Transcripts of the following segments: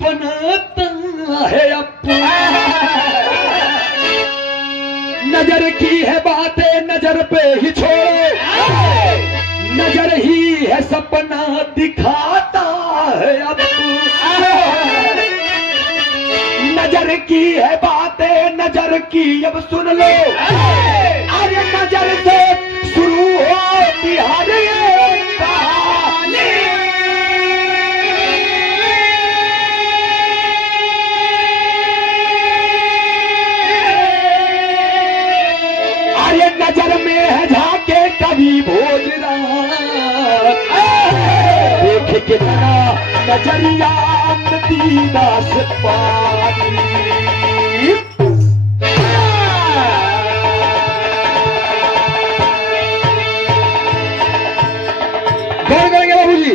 बनाता है अपना। नजर की है बातें नजर पे ही छोड़ो, नजर ही है सपना दिखाता है अब। नजर की है बातें नजर की अब सुन लो, अरे नजर से शुरू होती हर एक कहानी। अरे नजर में है झाके कभी भोजरात, देख के तना नजरिया नदीदा से पानी। गौर करेंगे बाबूजी।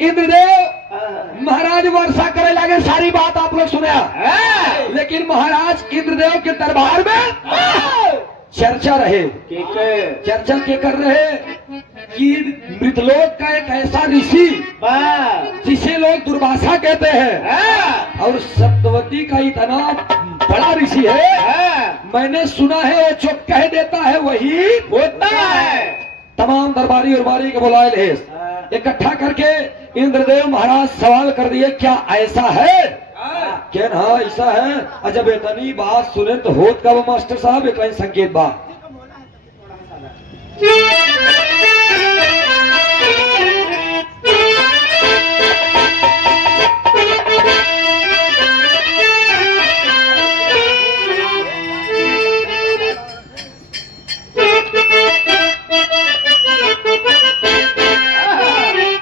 इंद्रदेव महाराज वर्षा करे लगे, सारी बात आप लोग सुना, लेकिन महाराज इंद्रदेव के दरबार में चर्चा रहे। चर्चा के कर रहे कि मृतलोक का एक ऐसा ऋषि जिसे लोग दुर्वासा कहते हैं, और सत्यवती का इतना बड़ा ऋषि है, मैंने सुना है जो कह देता है वही होता है। तमाम दरबारी उरबारी के बुलाए ले इकट्ठा करके इंद्रदेव महाराज सवाल कर दिए, क्या ऐसा है? क्या हाँ ऐसा है। अच्छा बेतनी बात सुने तो होत का वो मास्टर साहब एक लाइन संकेत बा।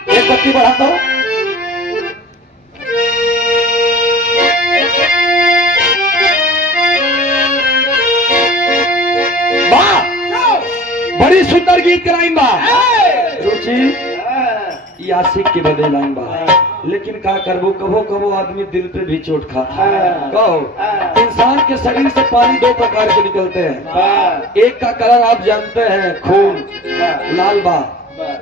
एक बत्ती बढ़ाता हूं। बड़ी सुंदर गीत के लाइन बा रुचि आशिक के बदे लाइन बा, लेकिन का करबो कबो कबो आदमी दिल पे भी चोट खाता है। कहो इंसान के शरीर से पानी दो प्रकार के निकलते हैं, एक का कलर आप जानते हैं खून लाल बा,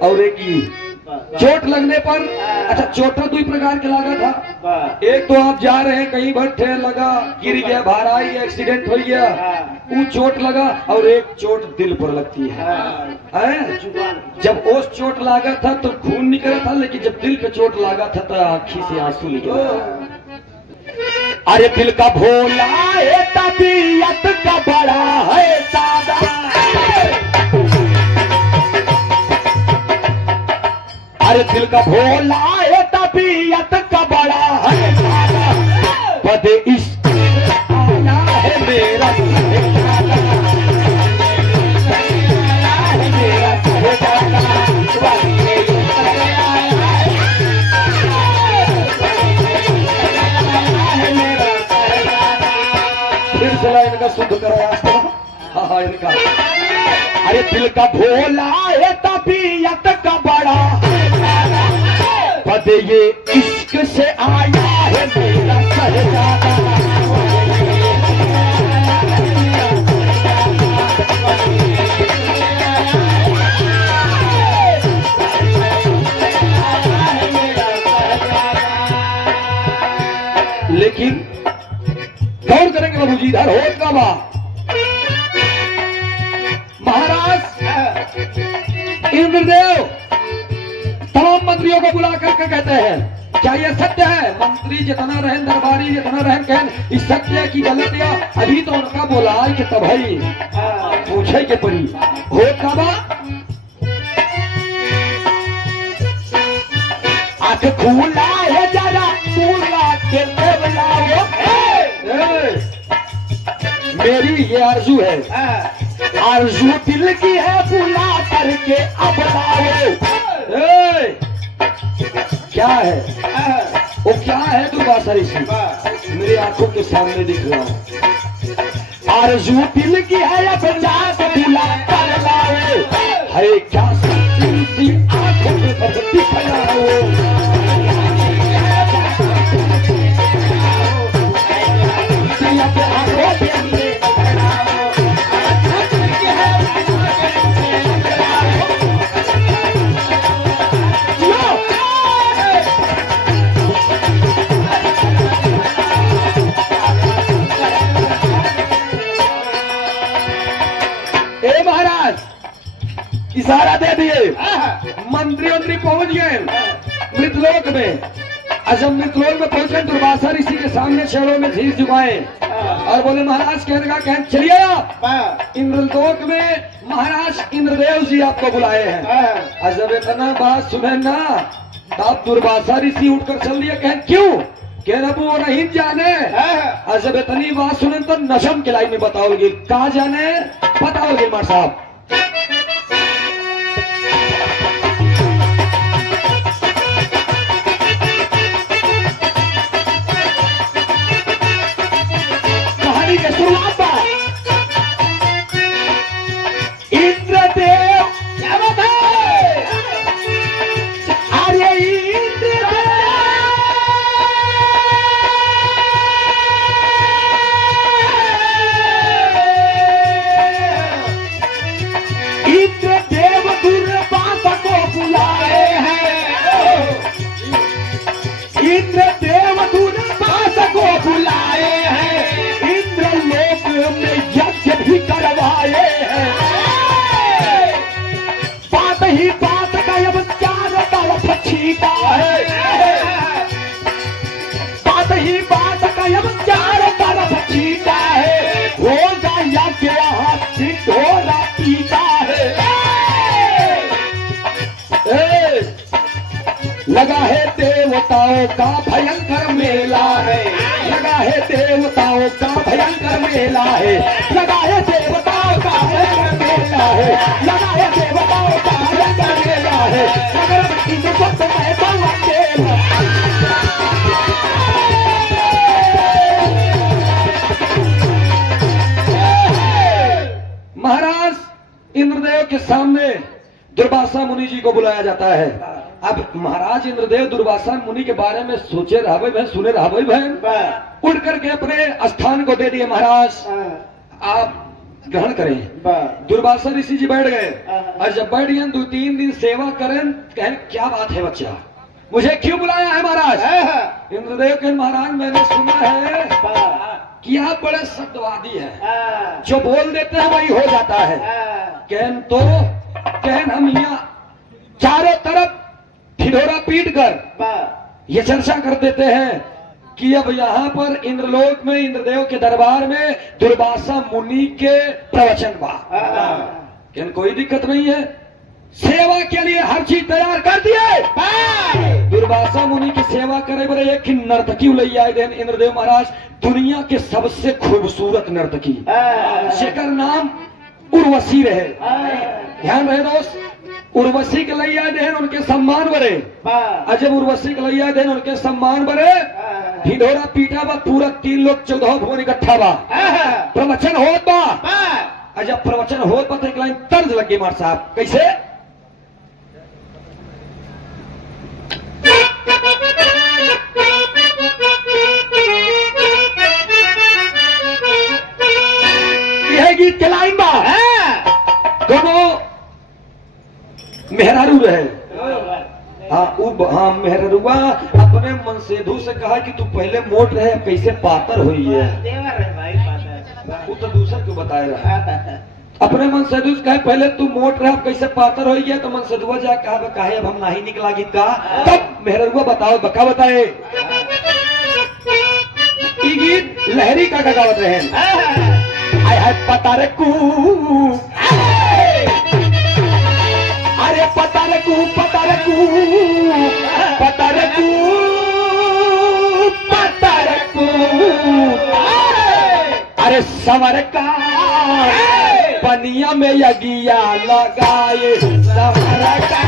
और एक ही चोट लगने पर। अच्छा चोट दो प्रकार के लागा था, एक तो आप जा रहे हैं कहीं भट्टे लगा गिर गया भाराई एक्सीडेंट हो गया वो चोट लगा, और एक चोट दिल पर लगती है। जब उस चोट लागा था तो खून निकला था, लेकिन जब दिल पे चोट लागा था तो आँखी से आंसू निकला। अरे दिल का भोला है तबीयत का बड़ा है सादा, अरे दिल का भोला है तबीयत का बड़ा है सादा, बदे इश्क आया है मेरा फिर से लाइन का शुद्ध कराया। हाँ इनका अरे दिल का भोला है तबीयत का बड़ा, पद ये इश्क से आया है मेरा शहजादा। लेकिन गौर करेंगे बाबूजी, इधर होश का बा महाराज इंद्रदेव तमाम मंत्रियों को बुला करके कहते हैं क्या यह सत्य है? मंत्री जितना रहन दरबारी जितना रहन कहन इस सत्य की गलत या अभी तो उनका बोला कि तब भाई पूछे के पड़ी हो काबा आंख खुला है जरा खुला के बुलाओ। मेरी ये आरजू है, आरजू दिल की है बुला करके अब लाओ। क्या है वो क्या है तू बासरी सी मेरी आंखों के सामने दिख रहा हूँ। आरजू दिल की है अब जाके बुला कर लाओ। है क्या सी आंखों में दिख रहा हो। यात्री पहुंच गए मृतलोक में। और जब मृतलोक में पहुंचे दुर्वासा ऋषि के सामने चरणों में शीश झुकाए और बोले महाराज कहने का कह चलिए आप इंद्रलोक में महाराज इंद्रदेव जी आपको बुलाए हैं। और जब इतना बात सुने ना तब दुर्वासा ऋषि उठकर चल दिए। कह क्यों? कह वो नहीं जाने। और जब इतनी बात सुने तो नशम के लाइन में बताओगे कहा जाने बताओगे मार साहब। कहानी के शुरुआत इंद्रदेव क्या बात है? अरे इंद्रदेव दुर्वासा को बुलाए हैं। इंद्रदेव दुर्वासा को बुलाए हैं। इंद्रलोक में यज्ञ भी करवाए हैं। बात ही बात का अब चारों तरफ छीटा है। बात ही बात का अब चारों तरफ छीटा है। होगा यज्ञ हाथ ढोरा पीता है। लगा है देवताओं का भयंकर मेला है। लगा है देवताओं का भयंकर मेला है। लगा है देवताओं का भयंकर मेला है। लगा है देवताओं का भयंकर मेला है। मगर इनको तो मैं बाबा केला। महाराज इंद्रदेव के सामने दुर्वासा मुनि जी को बुलाया जाता है। अब महाराज इंद्रदेव दुर्वासा मुनि के बारे में सोचे रहे बहन सुने रहे बहन उड़ करके अपने स्थान को दे दिए। महाराज आप ग्रहण करें। दुर्वासा ऋषि जी बैठ गए और जब बैठ गए 2-3 दिन सेवा करें कहें क्या बात है बच्चा मुझे क्यों बुलाया है महाराज? इंद्रदेव के महाराज मैंने सुना है कि आप बड़े शब्दवादी हैं। जो बोल देते हैं वही हो जाता है। कहन तो कहन हम यहाँ चारों तरफ ठिठोरा पीट कर ये चर्चा कर देते हैं कि अब यहाँ पर इंद्रलोक में इंद्रदेव के दरबार में दुर्वासा मुनि के प्रवचन बा। कहन कोई दिक्कत नहीं है सेवा के लिए हर चीज तैयार कर दिए। दुर्वासा मुनि की सेवा करे बड़े एक नर्तकी लई आए देन इंद्रदेव महाराज दुनिया के सबसे खूबसूरत नर्तकी जेकर नाम उर्वशी रहे। ध्यान रहे दोस्त उर्वशी के लई आए देन उनके सम्मान बरे। जब उर्वशी के लई आए देन उनके सम्मान बरे ढिढोरा पीटा बा पूरा 3 लोग 14 भवन इकट्ठा बा। प्रवचन होत बा। जब प्रवचन होत बा तो एक लाइन तर्ज लगे मार साहब कैसे यह गीत के लाइन बा। दोनों मेहरारू रहे। हाँ मेहरुआ अपने मनसेधु से कहा कि तू पहले मोट रहे कैसे पातर हुई है। वो तो दूसर क्यों बताए रहा। अपने मनसेधु से कहे पहले तू मोट रहे कैसे पातर हुई है। तो मनसेधुआ जा कहा कहे अब हम नहीं निकला गीत का। तब मेहरुआ बताओ बका बताए गीत लहरी का गावत रहे। आय पतारे कू अरे पतारकू पतारकू पतारकू पतारकू अरे सवर का पनिया में यगिया लगाए सवर का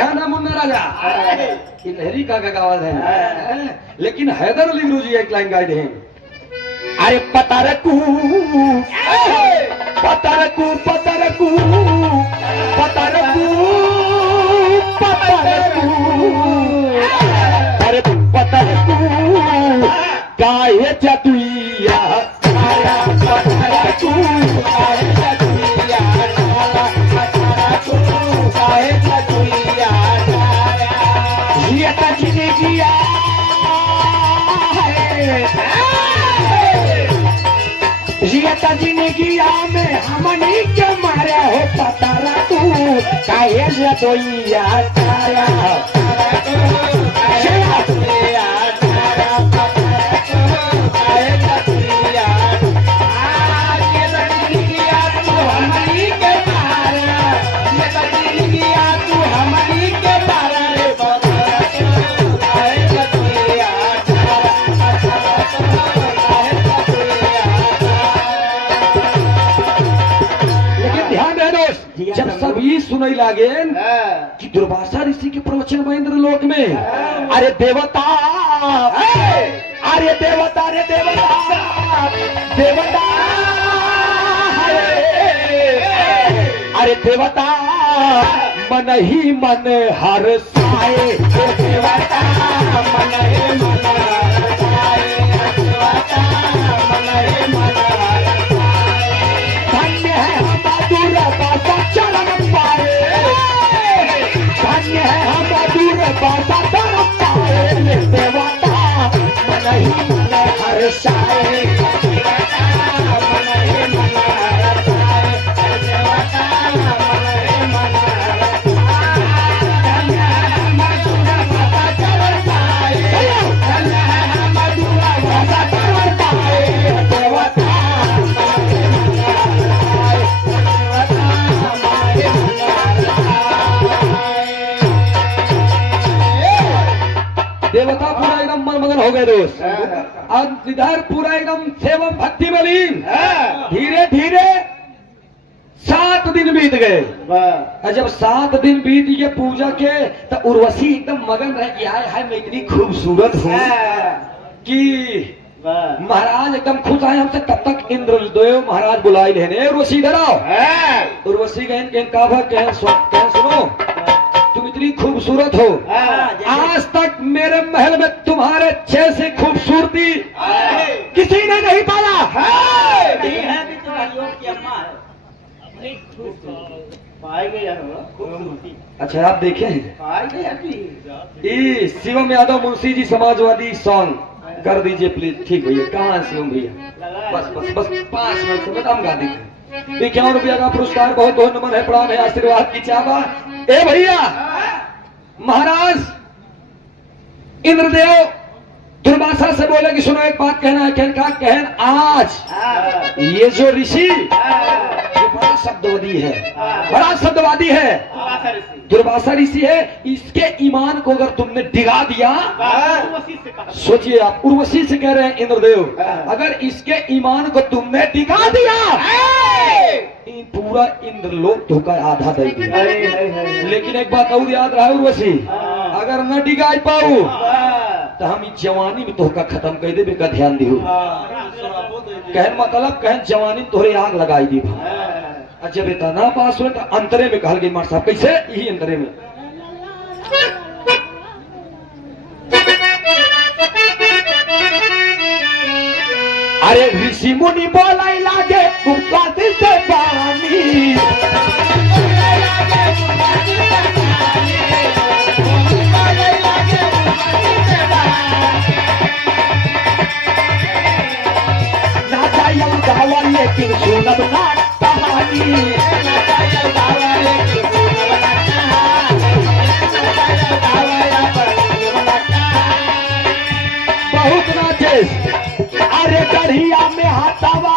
ध्यान है मुन्ना राजा, ये लहरी का गावत है, लेकिन हैदर अली गुरु जी एक लाइन गाए हैं। अरे पतारकू पतारकू पतारकू पतारकू पतारकू, अरे पतारकू गाये चतुइया पतारकू गाये चतुइया पतारकू गाये चतुइया, ये तजने किया जियता जिंदगिया में हमनी के मारे हो पतारा तू काहे जतोइया तारा जब सभी सुनई लागे कि दुर्वासा ऋषि के प्रवचन महेंद्र लोक में, अरे देवता अरे देवता रे देवता देवता अरे देवता मन ही मन हर साए देवता मन ही मन हर साए देवता मन ही मन हर साए, धन्य है हम दुर्वासा चरण पाए, धन्य है हम दुर्वासा चरण पाए, देवता मन ही मन हर साए देवता मन ही मन हर साए देवता मन ही मन हर साए, धन्य है हम दुर्वासा चरण पाए, धन्य है हम दुर्वासा चरण पाए, देवता देवता पूरा एकदम मन मगन हो गए दोस्त, अब इधर पूरा एकदम सेवम भक्ति में लीन। धीरे धीरे 7 दिन बीत गए, और जब 7 दिन बीत गए पूजा के, तो उर्वशी एकदम मगन रह कि आए हाय मैं इतनी खूबसूरत हूँ कि महाराज एकदम खुश आए हमसे। तब तक इंद्रदेव महाराज बुलाई लेने, उर्वशी इधर आओ। उर्वशी कहन सुनो तुम इतनी खूबसूरत हो, आज तक मेरे महल में तुम्हारे जैसे खूबसूरती किसी ने नहीं पाया। अच्छा आप देखे ये शिवम यादव मुंशी जी समाजवादी सॉन्ग कर दीजिए प्लीज। ठीक भैया, कहाँ शिवम भैया? बस बस बस 5 मिनट से हम गा देंगे। 51 रुपया का पुरस्कार, बहुत बहुत नमन है, प्रणाम है, आशीर्वाद की चावा। ए भैया, महाराज इंद्रदेव दुर्वासा से बोले कि सुनो एक बात कहना है। कहन आज ये जो ऋषि बड़ा शब्दवादी है, बड़ा शब्दवादी है, दुर्वासा ऋषि है, इसके ईमान को अगर तुमने डिगा दिया, सोचिए आप, उर्वशी से कह रहे हैं इंद्रदेव, अगर इसके ईमान को तुमने डिगा दिया पूरा इंद्रलोक धोखा आधा दे दिया। लेकिन एक बात और याद रहा उर्वशी, अगर न डिगा पाऊ तो हम इस जवानी में तोहका खत्म कर दे, का ध्यान दियो। कहन मतलब कहन जवानी तोहरे आग लगाई दी। जब इतना पास हुए तो अंतरे में कहल गई मार साहब, कैसे? यही अंतरे में अरे ऋषि मुनि बोलाई लागे से पानी, ना चाहिए गावा लेकिन सुनब ना कहानी, बहुत नाचे। अरे गढ़िया में हाथावा,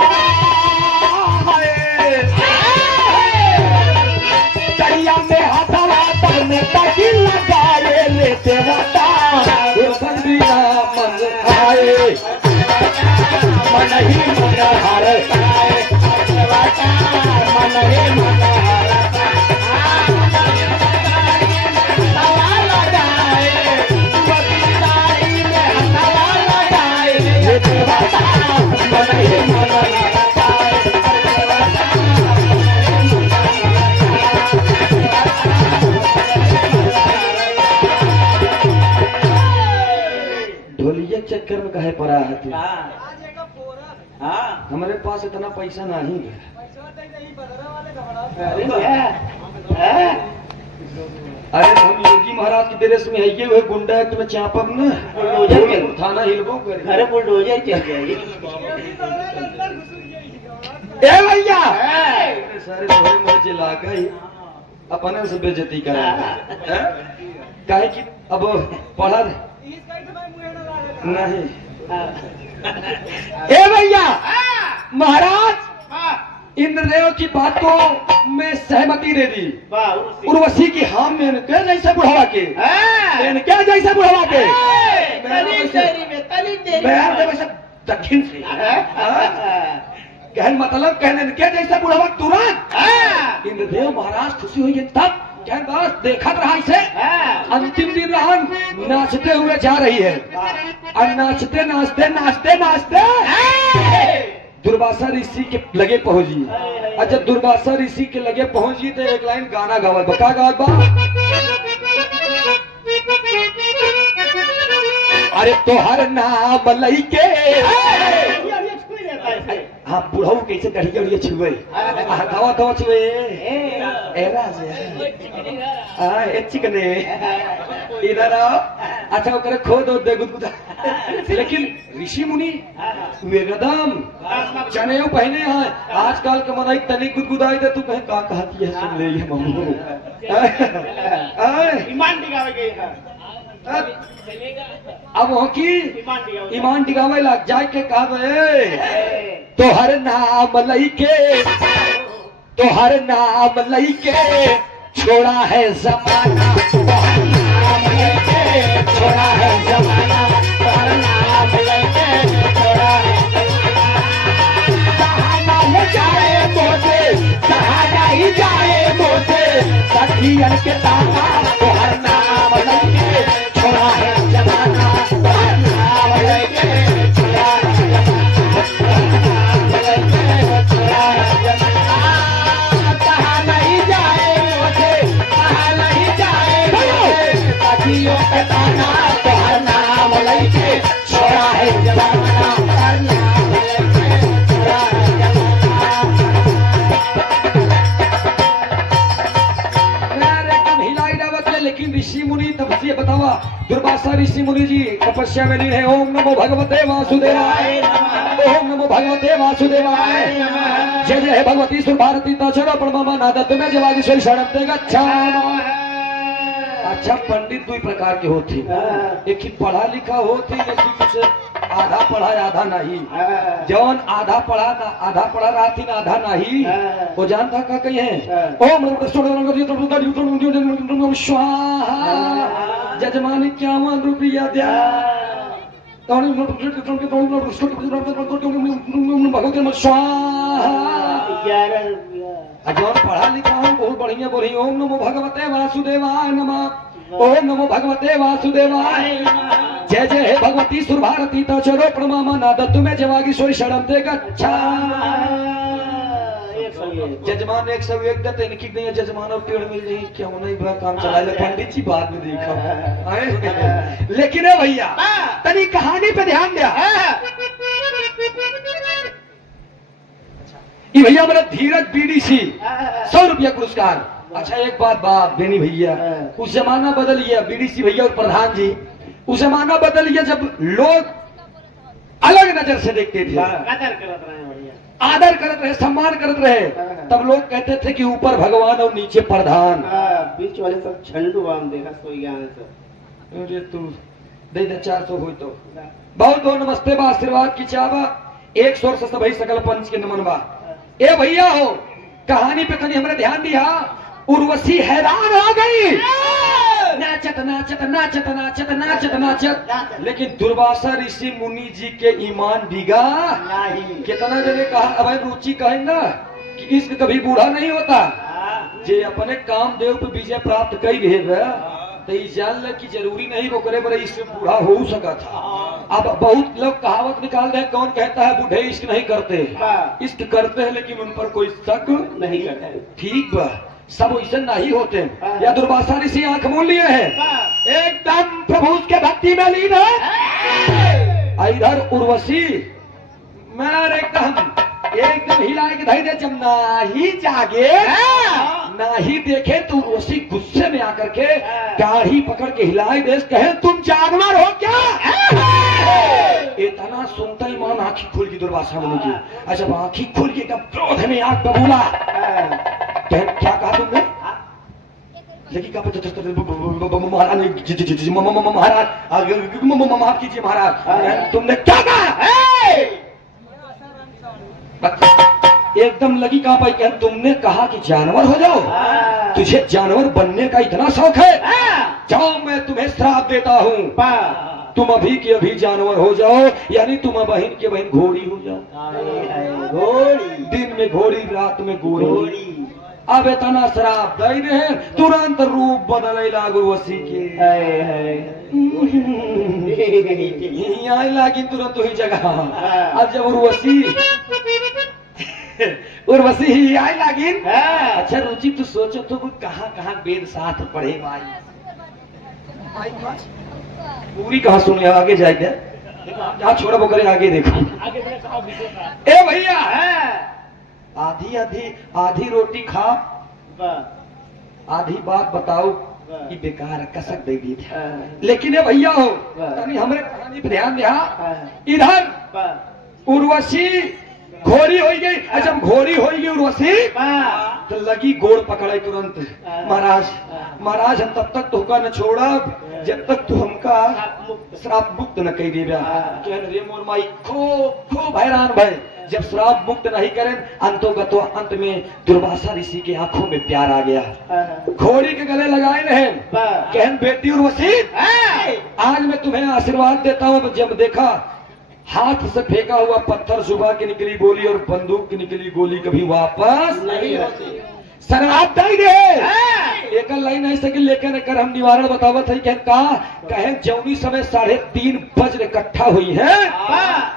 गढ़िया में हाथावा तने ताकि लगाए ले देवता, मन आए मन ही मन हर साए देवता, मन ही मन हर साए खातिर। हमारे पास इतना पैसा नहीं है। अरे हम योगी महाराज के ड्रेस में है ये हुए गुंडा एक्ट में चापब न थाना हिलबो करे। अरे बुलडोजर चल जाएगी। ए भैया सारे थोड़े मुझे लागा ही अपने से बेइज्जती करा काहे कि अब पढ़ा नहीं। ए भैया महाराज इंद्रदेव की बातों में सहमति दे दी। उर्वशी की हम में क्या जैसा बुढ़ावा के क्या जैसा बुढ़ावा के दक्षिण से कहन मतलब कहने क्या जैसा बुढ़ावा तुरंत इंद्रदेव महाराज खुशी हुई तब कहन बस देखा रहा इसे अंतिम दिन रहन नाचते हुए जा रही है और नाचते नाचते नाचते नाचते दुर्वासा ऋषि के लगे पहुंची। और जब दुर्वासा ऋषि के लगे पहुंची तो एक लाइन गाना गावत बका गावत बा अरे तोहर नाम लइके हाँ बुढ़ऊ कैसे कढ़िया उड़िया छुए हवा तो छुए एरा से चिकने इधर आओ अच्छा करे खो दो दे गुदगुदा। लेकिन ऋषि मुनि एकदम चनेऊ पहने हैं आजकल के मनाई तनी गुदगुदाई दे तू कहे का कहती है सुन ले ये मम्मू ईमान दिखावे गई है। अब हो की ईमान दिखावे लग जाए के कहबे तोहर नाम लइके तोहर नाम लइके छोड़ा है जमाना तोहर नाम लइके छोड़ा है जमाना तोहर नाम लइके छोड़ा है जमाना ले जाए मोसे कहा ही जाए मोसे सखियन के ताना तोहर नाम लइके छोड़ा है जमाना तोहर नाम लइके छोड़ा है छोड़ा है जमाना लेकिन ऋषि मुनि तपस्या बतावा दुर्वासा ऋषि मुनि जी तपस्या में लीन है। ओम नमो भगवते वासुदेवाय ओम नमो भगवते वासुदेवाय जय जय भगवती सुर भारती तचर प्रणमा नाद तुम्हें जवागीश्वरी शरणते गच्छामि। अच्छा पंडित दो प्रकार के होते एक ही पढ़ा लिखा होती लेकिन कुछ आधा पढ़ा आधा नहीं जौन आधा पढ़ा रहा थी ना आधा नहीं वो जानता का कही है ओम स्वाहा जजमान 51 रुपया दिया भगवती स्वाहा जौन पढ़ा लिखा हूँ बहुत बढ़िया बोली ओम नमो भगवते वासुदेवाय नमः ओम नमो भगवते वासुदेवाय जय जय हे भगवती सुर भारती तचरो प्रणमा नाद तुम्हें जवागीश्वरी शरणते गच्छामि। जजमान 101 देते इनकी नहीं है जजमान और पेड़ मिल जाए क्यों नहीं बड़ा काम चला ले पंडित जी बाद में देखा। लेकिन है भैया तनी कहानी पे ध्यान दिया भैया मेरा धीरज बीडीसी 100 रुपया पुरस्कार। अच्छा एक बात बेनी भैया उस जमाना बदल गया बीडीसी भैया और प्रधान जी उस जमाना बदल गया जब लोग अलग नजर से देखते थे आदर करते रहे सम्मान करते रहे तब लोग कहते थे कि ऊपर भगवान और नीचे प्रधान बीच वाले सब झंडू बांध देगा सोई ज्ञान से तू दे 400 हो तो बहुत बहुत नमस्ते बा आशीर्वाद की चावा 100 से सभी सकल पंच के नमन बा। ए भैया हो कहानी पे कभी हमने ध्यान दिया उर्वशी हैरान हो गई नाचत नाचत नाचत नाचत नाचत नाचत लेकिन दुर्वासा ऋषि मुनि जी के ईमान बिगा नहीं। कितना जने कहा अब रुचि कहेंगे कि इश्क कभी बूढ़ा नहीं होता जे अपने काम देव पे विजय प्राप्त कई रहे तो जान ले कि जरूरी नहीं वो करे बड़े इश्क बूढ़ा हो सका था। अब बहुत लोग कहावत निकाल रहे कौन कहता है बूढ़े इश्क नहीं करते इश्क करते हैं लेकिन उन पर कोई शक नहीं करते। ठीक बा सब वैसे नहीं होते या दुर्वासा ऋषि आंख मूल लिए है एकदम प्रभु के भक्ति में लीन है इधर उर्वशी मैं एकदम हिलाए के धई दे, जब ना ही जागे ना ही देखे तो उर्वशी गुस्से में आकर के दाढ़ी पकड़ के हिलाए दे, कहे तुम जानवर हो क्या? इतना सुनता ही मान आंखी खुल की दुर्वासा मुनि की। अच्छा आंखी खुल के एकदम क्रोध में आंख बबूला, क्या कहा तुमने? लगी का महाराज माफ कीजिए महाराज, तुमने क्या कहा? एकदम लगी कहां पाई, कह तुमने कहा कि जानवर हो जाओ, तुझे जानवर बनने का इतना शौक है, जाओ मैं तुम्हें श्राप देता हूँ, तुम अभी के अभी जानवर हो जाओ, यानी तुम बहन के बहन घोड़ी हो जाओ। घोड़ी, दिन में घोड़ी, रात में घोड़ी। अब इतना श्राप दे रहे, तुरंत रूप बदले लागू उर्वशी के, यहाँ लागी तुरंत वही जगह। अब जब उर्वशी ही आई लागी, अच्छा रुचि तू सोचो तो कहाँ कहाँ वेद शास्त्र पढ़े भाई, पूरी कहा सुने, आगे जाएगा जहाँ छोड़ा वो करे, आगे देखो। ए भैया आधी रोटी खा, आधी बात बताओ कि बेकार कसक दे दी थी, लेकिन ये भैया हो तनी हमरे कहानी पे ध्यान दिया। इधर उर्वशी घोड़ी हो गई, जब घोड़ी हो गई उर्वशी तो लगी गोड़ पकड़े तुरंत, महाराज हम तब तक तुमका न छोड़ब जब तक तू हमका श्राप मुक्त न कही देगा। रे मोर माई खूब हैरान भय, जब श्राप मुक्त नहीं करें अंतोगतो अंत में दुर्वासा ऋषि के आंखों में प्यार आ गया, घोड़ी के गले लगाए रहे, कहन बेटी उर्वशी आज मैं तुम्हें आशीर्वाद देता हूँ। जब देखा हाथ से फेंका हुआ पत्थर सुबह की निकली गोली और बंदूक की निकली गोली कभी वापस नहीं होती, शराब दई दे एक लाइन ऐसे कि लेकर कर हम निवारण बतावत है, कहे जौनी समय 3:30 बजे इकट्ठा हुई है,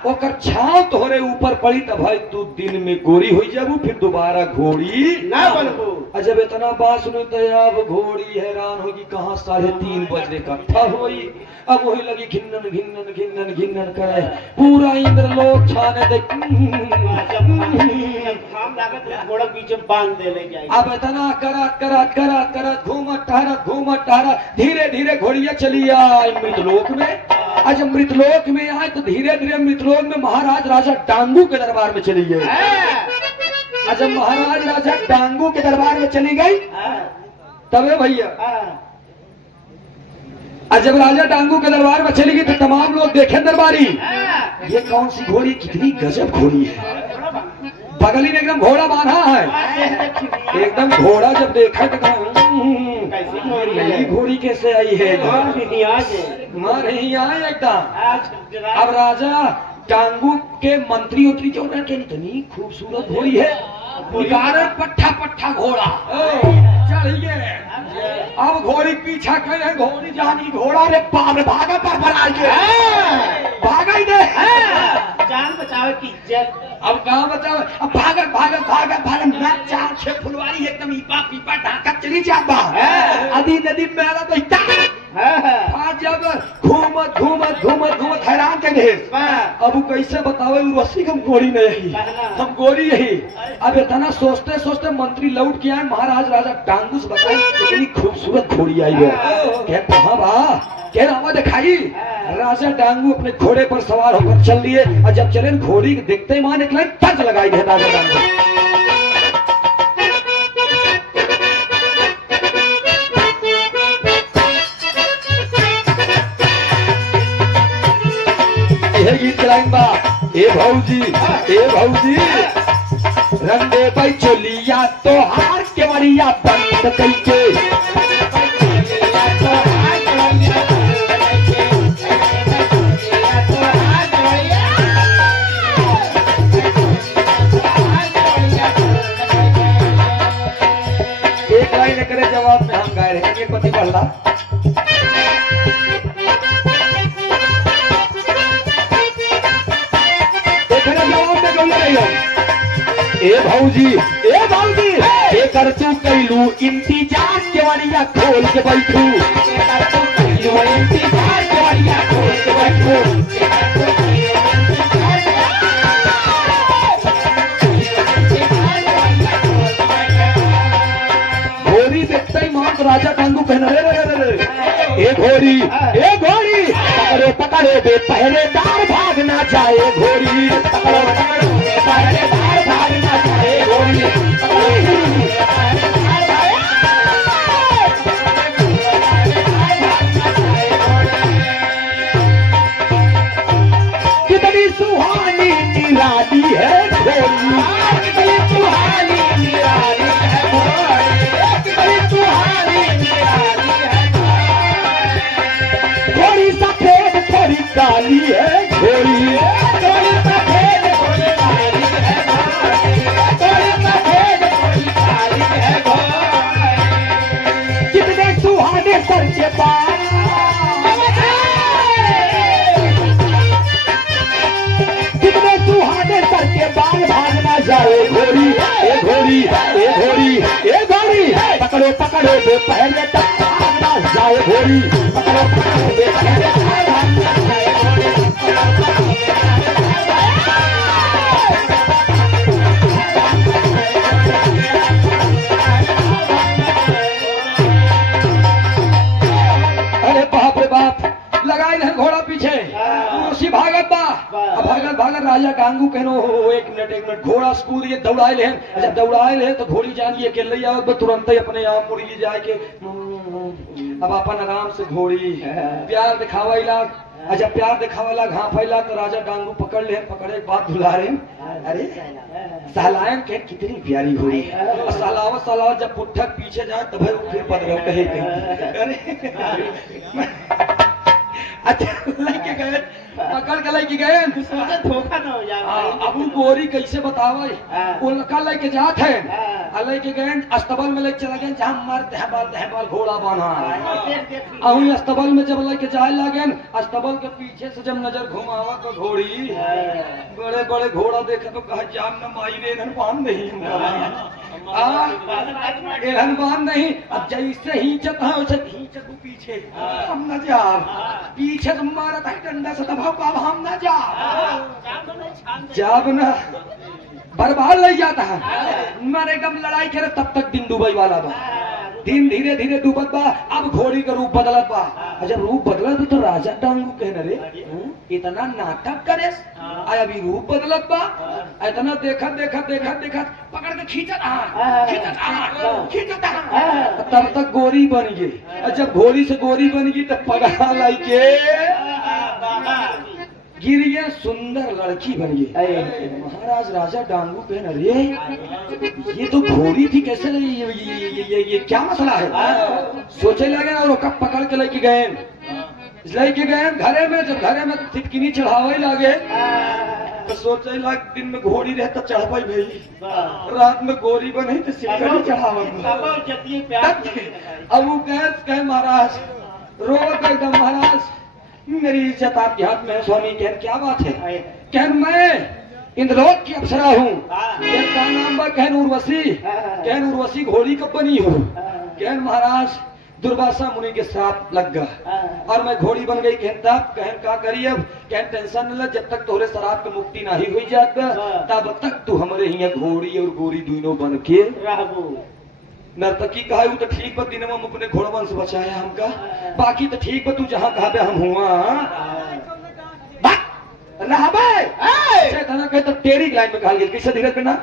ओकर छाव तोहरे ऊपर पड़ी तब भाई तू दिन में गोरी हुई जाबू, फिर दोबारा घोड़ी ना बनबू। जब इतना बात सुनी तो अब घोड़ी हैरान होगी, कहाँ 3:30 बजे इकट्ठा हुई। अब वही लगी घिन्नन घिन्नन घिन्नन घिन्नन करे, पूरा इंद्र लोग छाने दे, घोड़ा बीच में बांध दे ले जाए। अब इतना करत घूमत टहरत धीरे धीरे घोड़िया चली आई मृतलोक में। आज मृतलोक में आए तो धीरे धीरे मृतलोक में महाराज राजा डांगू के दरबार में चली गई। अच्छा महाराज राजा डांगू के दरबार में चली गई, तबे भैया जब राजा डांगू के दरबार में चली गई तो तमाम लोग देखे दरबारी, ये कौन सी घोड़ी, कितनी गजब घोड़ी है, बगली में एकदम घोड़ा बांधा है, एकदम घोड़ा जब देखा तो नई घोड़ी कैसे आई है, नहीं आए एकदम। अब राजा डांगू के मंत्री उतरी जो इतनी खूबसूरत घोड़ी है, पट्ठा घोड़ा चढ़ गए। अब घोड़ी पीछा करे, घोड़ी जानी घोड़ा रे बाप भागा पर भागा ही दे, जान बचावे की इज्जत। अब कहाँ बचावे, अब भागत नाच चार छह फुलवारी एकदम ईपा पीपा ढाका चली जाबा, अदी नदी में आला तो आज जब घूमत हैरान के देश। अब कैसे बतावे उर्वशी हम घोड़ी नहीं, हम गोरी यही। अब इतना सोचते सोचते मंत्री लौट के आए, महाराज राजा डांगू से बताए कितनी खूबसूरत घोड़ी आई है, कहाँ बा, कह रहा दिखाई। राजा डांगू अपने घोड़े पर सवार होकर चल लिए, और जब चले घोड़ी देखते ही मान एक लाइन तर्ज लगाई है राजा डांगू। गीत लाइन बा, ए भौजी रंगे भाई चोलिया तो हार के मरिया बंद कैके, एक लाइन करे जवाब में हम गाए रहे, एक पति बढ़ला ए भौजी ए कर तू कैलू इंतजार के वरिया खोल के बैठू, इंतजार के वरिया खोल के बैठू। गांगू कहना रे रे रे रे ए घोड़ी पकड़ो पकड़ो बे पहरेदार भाग ना जाए घोड़ी पकड़ो पकड़ो बे पहरेदार भाग ना जाए घोड़ी कितनी सुहानी निराली है घोड़ी कितनी सुहानी निराली है घोड़ी कितनी सुहानी निराली है थोड़ी सफेद थोड़ी काली है घोड़ी थोड़ी सफेद थोड़ी काली है घोड़ी थोड़ी सफेद थोड़ी काली है घोड़ी कितने सुहाने सर के पास सुहाने सर के बाल भागना जाए घोड़ी ए घोड़ी ए घोड़ी ए घोड़ी पकड़ो पकड़ो बे पहले तक भागना जाए घोड़ी पकड़ो पकड़ो बे पहले तक भागना जाए घोड़ी अरे बाप रे बाप लगाई रहे घोड़ा पीछे उसी भागत बा भागत भागत राजा गांगू कहनो हो एक मिनट घोड़ा स्कूल ये दौड़ाए ले अच्छा दौड़ाए ले तो घोड़ी जानिए के ले आओ तुरंत ही अपने आप मुड़ी जाए के अब अपन आराम से घोड़ी प्यार दिखावा अच्छा प्यार दिखावाला घाफैला तो राजा गांगू पकड़ ले पकड़े के बाद धुला रहे अरे सहलायन के कितनी प्यारी घोड़ी सलावत जब पुट्ठक पीछे जाए तब फिर बदल कहे अच्छा लेके गए पकड़ के लेके गए धोखा ना हो जाए अब वो गोरी कैसे बतावे वो लका लेके जात है लेके गए अस्तबल में लेके चला गए जहाँ मर बाल घोड़ा बांधा अहुई अस्तबल में जब लेके जाए लगे अस्तबल के पीछे से जब नजर घुमावा तो घोड़ी बड़े बड़े घोड़ा देखे तो कहा जान न माई रे एहन बांध नहीं एहन बांध नहीं अब जैसे ही चता वैसे खींच पीछे हम न जा पीछे से मारा था डंडा से दबाव बाब हम न जा जब न बर्बाद ले जाता है मारे गम लड़ाई करे तब तक दिन डूबई वाला बा दिन धीरे धीरे डूबत बा अब घोड़ी का रूप बदलत बा जब रूप बदलत तो राजा डांगू कहने रे इतना नाटक करे अभी रूप बदलत बा इतना देखत पकड़ के खींचत तब तक गोरी बन गई जब घोड़ी से गोरी बन गई तब पगड़ा लाई के गिरिया सुंदर लड़की बन गई महाराज राजा डांगू कहने रे ये तो घोड़ी थी कैसे ये क्या मसला है सोचे लगे और कब पकड़ के लेके गए घरे में जब घरे में तितकिनी चढ़ावे लगे तो सोचे लग दिन में घोड़ी रहे तो चढ़ पाई भाई रात में गोरी बनी तो सिरकड़ी चढ़ावे अब वो कहे महाराज रो एकदम महाराज मेरी इज्जत आपके हाथ में है स्वामी कहन क्या बात है कहन मैं इंद्रलोक की अप्सरा हूँ का नाम बा कहन उर्वशी घोड़ी कब बनी हूँ कहन महाराज दुर्वासा मुनि के श्राप लग गया और मैं घोड़ी बन गई कहन तब कहन का करी अब कहन टेंशन न ले जब तक तोरे श्राप की मुक्ति नहीं हुई जात तब तक तू हमारे यहाँ घोड़ी और गोरी दोनों बन के नर्तकी कहा तो ठीक बा दिन में हम अपने घोड़वन से बचाया हमका बाकी तो ठीक बा तू जहाँ कहा हम हुआ कहे तो तेरी लाइन में कहा गया कैसे धीरज करना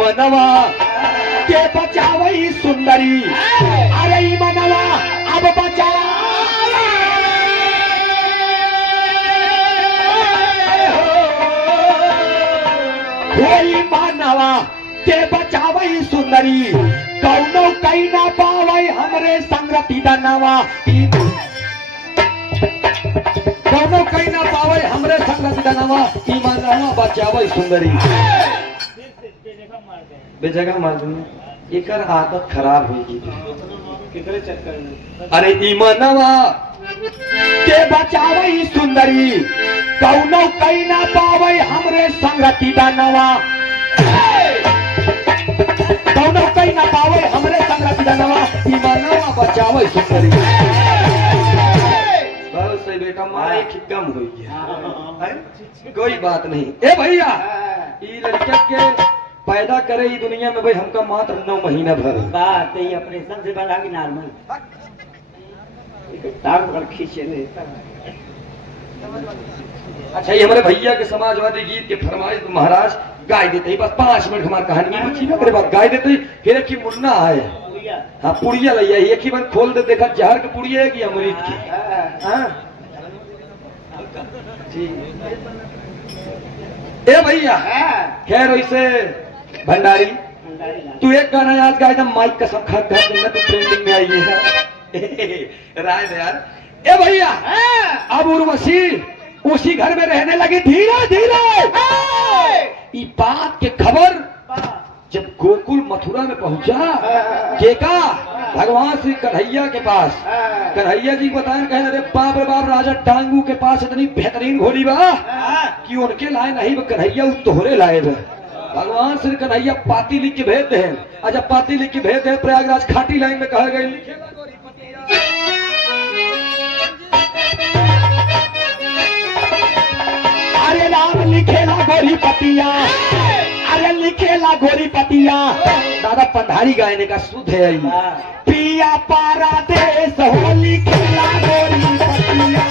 मनवा के बचावई सुंदरी अरे मनवा अब बचा मानवा के बचावई सुंदरी कौनो कई ना पावई हमरे संगति दनवा कौनो कई ना पावई हमरे संगति दनवा ईमानवा बचावई सुंदरी बेजगह मार दूंगी एकर आदत खराब होगी कितने चक्कर में अरे ईमानवा के बचावई सुंदरी कौनो कई ना पावई हमरे संगति दनवा कौनो कई ना पावई हमरे संगति दनवा ईमानवा बचावई सुंदरी बस बेटा मारे खिकम हो गया कोई बात नहीं ए भैया ई लड़का के पैदा करे ई दुनिया में भाई हमका मात्र 9 महीना भर है। बात ये ऑपरेशन से बड़ा कि नॉर्मल तार पकड़ खींचे नहीं अच्छा ये हमारे भैया के समाजवादी गीत के फरमाइश महाराज गाय देते ही बस 5 मिनट हमारी कहानी बची ना मेरे बाद गाय देते ही फिर एक ही मुन्ना है हाँ पुड़िया लैया एक ही बार खोल दे देखा जहर के पुड़िया है कि अमृत की हाँ जी ए भैया खैर वैसे भंडारी तू एक गाना याद गा एकदम माइक का सब खा कर तू ट्रेंडिंग में आई है राय दे यार ए भैया अब उर्वशी उसी घर में रहने लगी धीरे धीरे ई बात के खबर जब गोकुल मथुरा में पहुंचा केका भगवान श्री कन्हैया के पास कन्हैया जी बताएं कहे अरे बाप रे बाप राजा टांगू के पास इतनी बेहतरीन घोड़ी बा कि उनके लाए नहीं वो कन्हैया वो तोहरे लाए थे भगवान श्री कन्हैया पाती लिख के भेज दे अच्छा पाती लिख के भेज दे प्रयागराज खाटी लाइन में कहा गई अरे राम लिखेला गोरी पतिया अरे लिखेला गोरी पतिया दादा पंधारी गायने का शुद्ध है पिया पारा देश हो लिखेला गोरी पतिया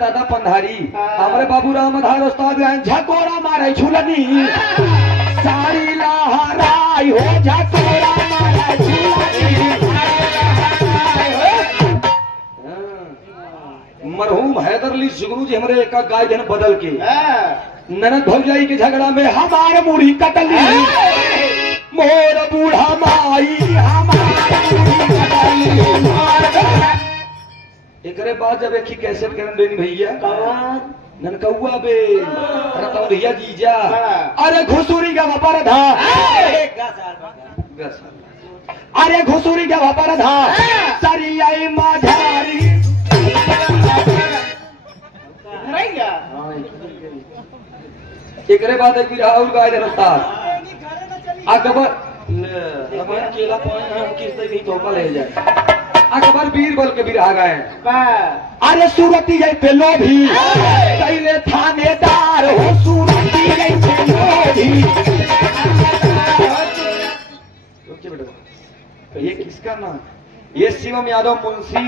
दादा पंधारी हमारे बाबू राम आधार उस्ताद गायन झकोरा मारे झूलनी सारी लहराई हो झकोरा मारे झूलनी मरहूम हैदर अली जुगनू जी हमारे एक गाय देन बदल के ननद भौजाई के झगड़ा में हमारे मुड़ी कटली मोर बूढ़ा माई एकरे बाद जब एक ही कैसेट करन देनी भैया ननकौआ बे रतौरिया जीजा अरे घुसुरी का व्यापार था अरे घुसुरी का व्यापार था सरियाई माझारी एकरे बाद एक बिरहा और गाय रस्ता अकबर केला पान किस नहीं तो ले जाए अकबर बीरबल के बिरहा गए अरे सूरती गई पे लोभी कैले थानेदार हो सूरती गई पे लोभी ये किसका नाम ये शिवम यादव मुंशी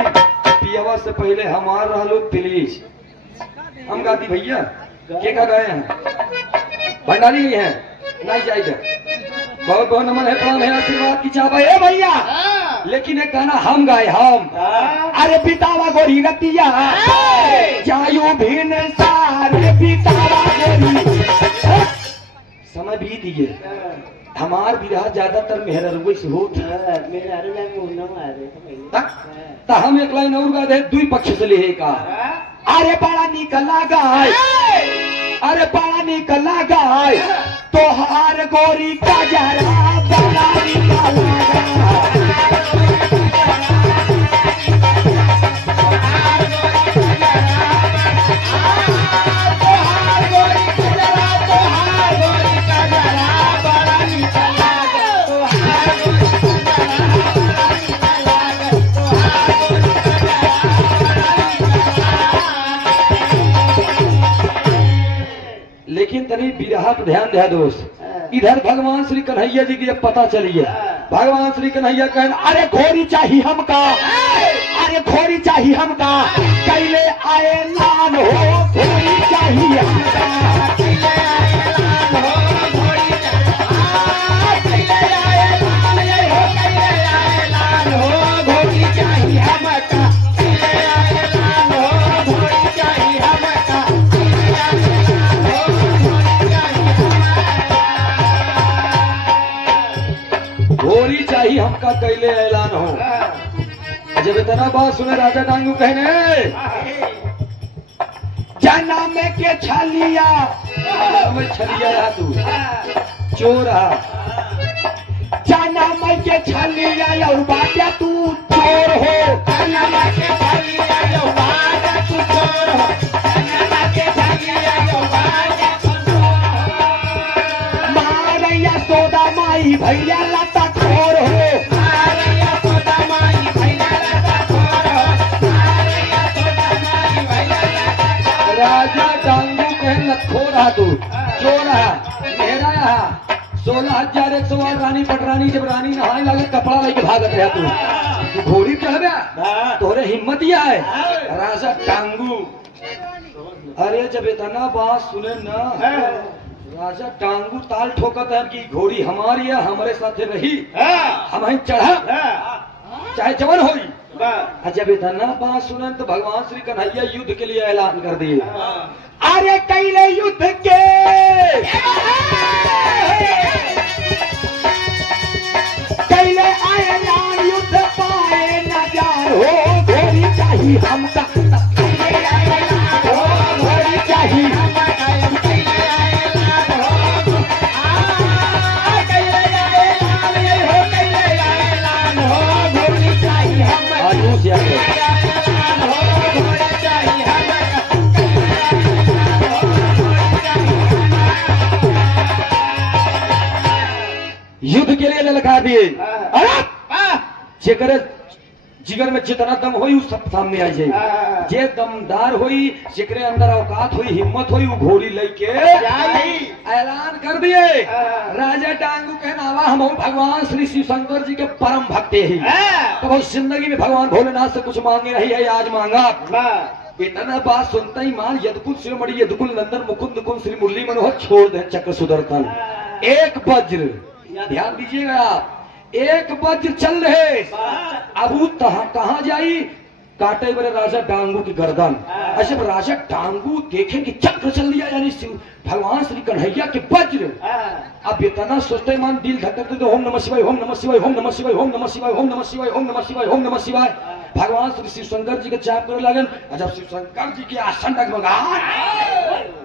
पियावा से पहले हमार रहलो प्लीज हम गाती भैया के का गए हैं भंडारी है नहीं जाएगा बहुत बहुत नमन है प्रणाम है आशीर्वाद की चाहता है भैया लेकिन एक गाना हम गाए हम अरे बितावा गोरी रतिया जायु भिन सारे बितावा गोरी समय बीत गए हमार विरह ज्यादातर मेहररुए से होत ता हम एक लाइन और गा दे दुई पक्ष से ले का अरे बड़ा निकला गाय अरे बड़ा निकला गाय तो हार गोरी का जरा बड़ा निकला गाय लेकिन तनी बिरहा पर ध्यान दे दोस्त इधर भगवान श्री कन्हैया जी की जब पता चली है भगवान श्री कन्हैया कहन अरे घोड़ी चाहिए हमका अरे घोड़ी चाहिए हमका कैले आए लान हो घोड़ी चाहिए हमका घोड़ी चाहिए हमका कैले ऐलान हो जब इतना बात सुने राजा डांगू कहने जाना में के छलिया छलिया तू चोर काना माई के छलिया और बाजा तू चोर हो काना के छलिया यो बाजा तू चोर हो काना के छलिया यो बाजा तू चोर हो मारैया सोदा माई भैया लता खोर हो मारैया सोदा माई भैया लता खोर हो मारैया सोदा माई भैया लता राजा डांगू के लखो रहा तू चोर है मेरा यहाँ 16,100 रानी पटरानी जब रानी नहाने लगे कपड़ा लेके भागत रहा तू घोड़ी चढ़ गया तोरे हिम्मत ही है राजा टांगू अरे जब इतना बात सुने ना राजा टांगू ताल ठोकत है कि घोड़ी हमारी है हमारे साथ रही हम ही चढ़ा चाहे जवन होई जब इतना बात सुने तो भगवान श्री कन्हैया युद्ध के लिए ऐलान कर दिए अरे कैले युद्ध के कैले ऐलान युद्ध पाए न जान हो घोड़ी चाहिए हमका घोड़ी चाहिए युद्ध के लिए ललकार दिए अरे जेकर जिगर में जितना दम होई उस सब सामने आ जाए जे दमदार होई जेकरे अंदर औकात होई हिम्मत होई वो घोड़ी लेके ऐलान कर दिए राजा टांगू के नावा हम भगवान श्री शिव शंकर जी के परम भक्त ही तो जिंदगी में भगवान भोलेनाथ से कुछ मांगे नहीं है आज मांगा इतना बात सुनता ही मान यदकुल शिरोमणि यदकुल नंदन मुकुंद कुंद श्री मुरली मनोहर छोड़ दे चक्र सुदर्शन एक वज्र ध्यान दीजिएगा आप एक वज्र चल रहे अब वो कहा जाई काटे बड़े राजा डांगू की गर्दन अच्छा राजा डांगू देखे कि चक्र चल लिया यानी भगवान श्री कन्हैया के वज्र अब इतना सोचते मान दिल धड़कते तो ओम नमः शिवाय ओम नमः शिवाय ओम नमः शिवाय ओम नमः शिवाय ओम नमः शिवाय ओम नमः शिवाय ओम नमः शिवाय भगवान श्री शिव शंकर जी के जाप करे लगन जब शिव शंकर जी के आसन डगमगा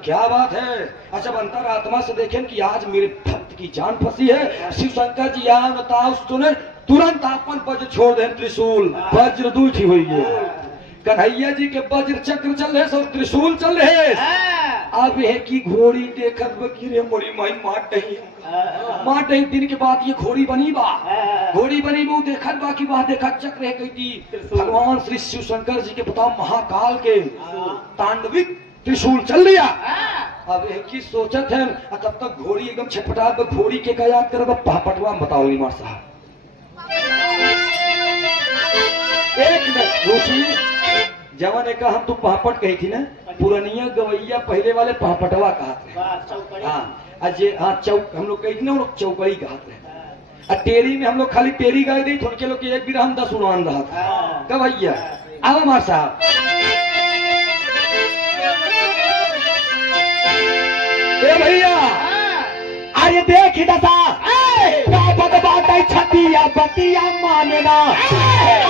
क्या बात है अच्छा अंतर आत्मा से देखें कि आज मेरे भक्त की जान फंसी है शिव शंकर जी यहाँ बताओ सुने तुरंत अपन वज्र छोड़ दे त्रिशूल वज्र दूठी हुई है कन्हैया जी के वज्र चक्र चल रहे और त्रिशूल चल रहे अब है कि घोड़ी देखत बकीरे मोरी माई माट नहीं दिन के बाद ये घोड़ी बनी बा घोड़ी बनी वो देखत बा की बात देखत चक्र है कहती भगवान श्री शिव शंकर जी के बताओ महाकाल के तांडविक त्रिशूल चल लिया अब एक ही सोचत है तब तक घोड़ी एकदम छटपटा घोड़ी के का याद कर पटवा बताओ मार साहब एक मिनट रूसी जवान ने कहा हम तो पहापट कही थी ना पुरानिया गवैया पहले वाले पहापटवा कहते हैं हाँ चौक हम लोग कही थी ना वो चौकड़ी कहते हैं टेरी में हम लोग खाली टेरी गाय दी थोड़के लोग एक भी हम 10 उड़ान रहा गवैया आओ मार साहब ए भैया अरे देख दशा छतिया बतिया मानना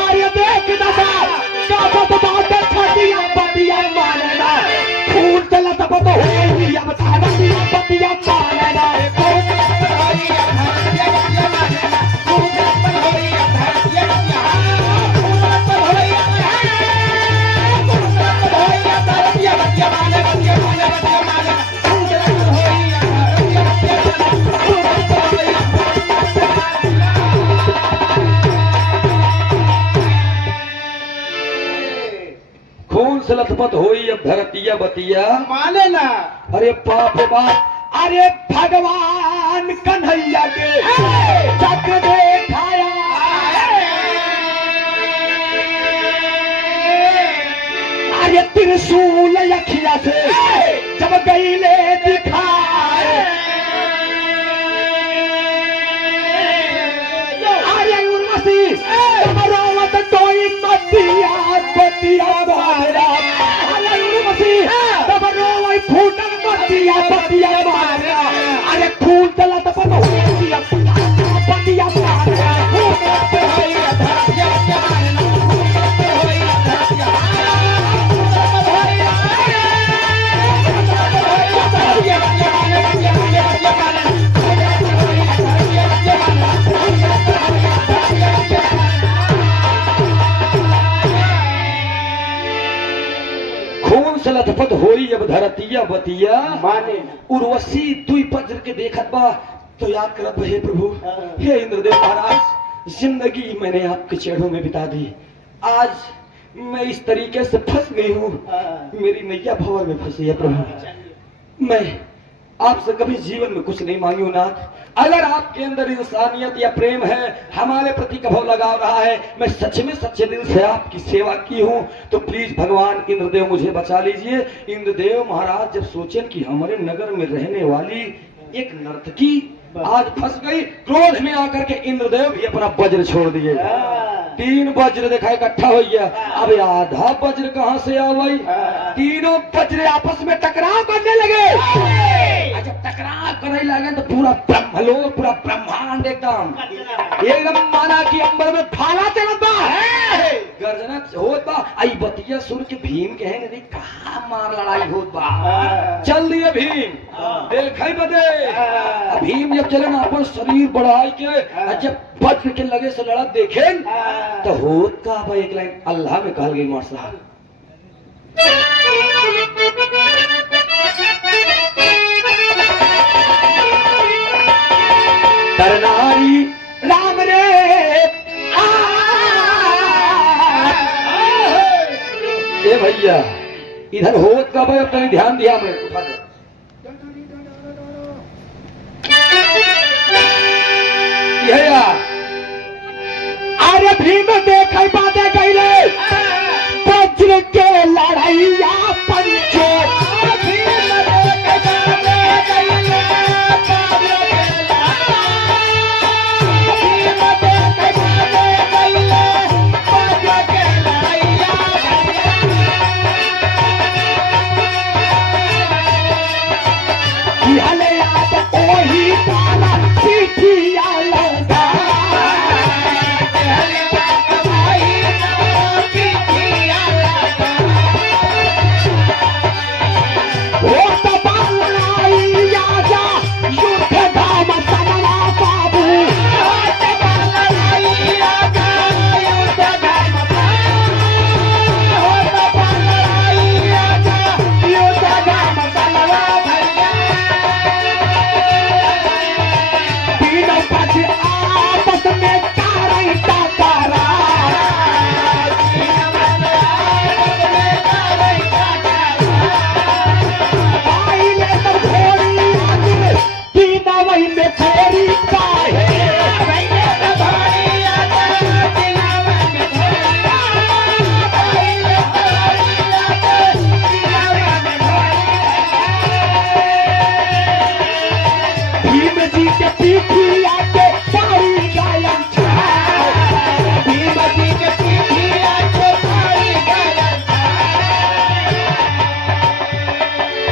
अरे देख दशा छतिया बतिया मानना खून चलत बत होई अब बतिया मानना लथपथ होई अब धरतिया बतिया माने ना अरे बाप रे बाप अरे भगवान कन्हैया के चक्र देखाया अरे त्रिशूल अखिया से जब गईले दिखाए अरे उर्वशी रोवत टोई बतिया बतिया बारा अरे उर्वशी तब रोवई फूटन बतिया बतिया बारा अरे खून चला तब बतिया बतिया बारा Yeah. लथपथ होई अब धरतिया बतिया माने ना। उर्वशी दुई वज्र के देखत बा तो याद करत बा, हे प्रभु, हे इंद्रदेव महाराज, जिंदगी मैंने आपके चरणों में बिता दी, आज मैं इस तरीके से फंस गई हूँ, मेरी नैया भंवर में फंसी है प्रभु। मैं आपसे कभी जीवन में कुछ नहीं मांगी हूं नाथ, अगर आपके अंदर इंसानियत या प्रेम है, हमारे प्रति कभो लगाव रहा है, मैं सच में सच्चे दिल से आपकी सेवा की हूं, तो प्लीज भगवान इंद्रदेव मुझे बचा लीजिए। इंद्रदेव महाराज जब सोचे कि हमारे नगर में रहने वाली एक नर्तकी आज फंस गई, क्रोध में आकर के इंद्रदेव भी अपना वज्र छोड़ दिए। 3 वज्र देखा इकट्ठा हो गया, अब आधा वज्र कहां से आ गई? तीनों वज्र आपस में टकराव करने लगे। जब टकराव करने लगे तो पूरा ब्रह्मलोक, पूरा ब्रह्मांड एकदम माना कि अंबर में भाला चलता है, गर्जना होत बा। आई बतिया सुन के भीम कहे नहीं कहा मार लड़ाई होत बा, चल दिए भीम देखे बदे। भीम जब चले ना अपन शरीर बढ़ाई के जब वज्र के लगे से लड़ा देखे तो होत का भाई एक लाइन अल्लाह में कहल गई मार साहब, तरनारी राम रे ए भैया इधर होत का भाई अपना ध्यान दिया मैं उठा दे। अरे भीम देख बातें कैले वज्र के लड़ाइया पंचो,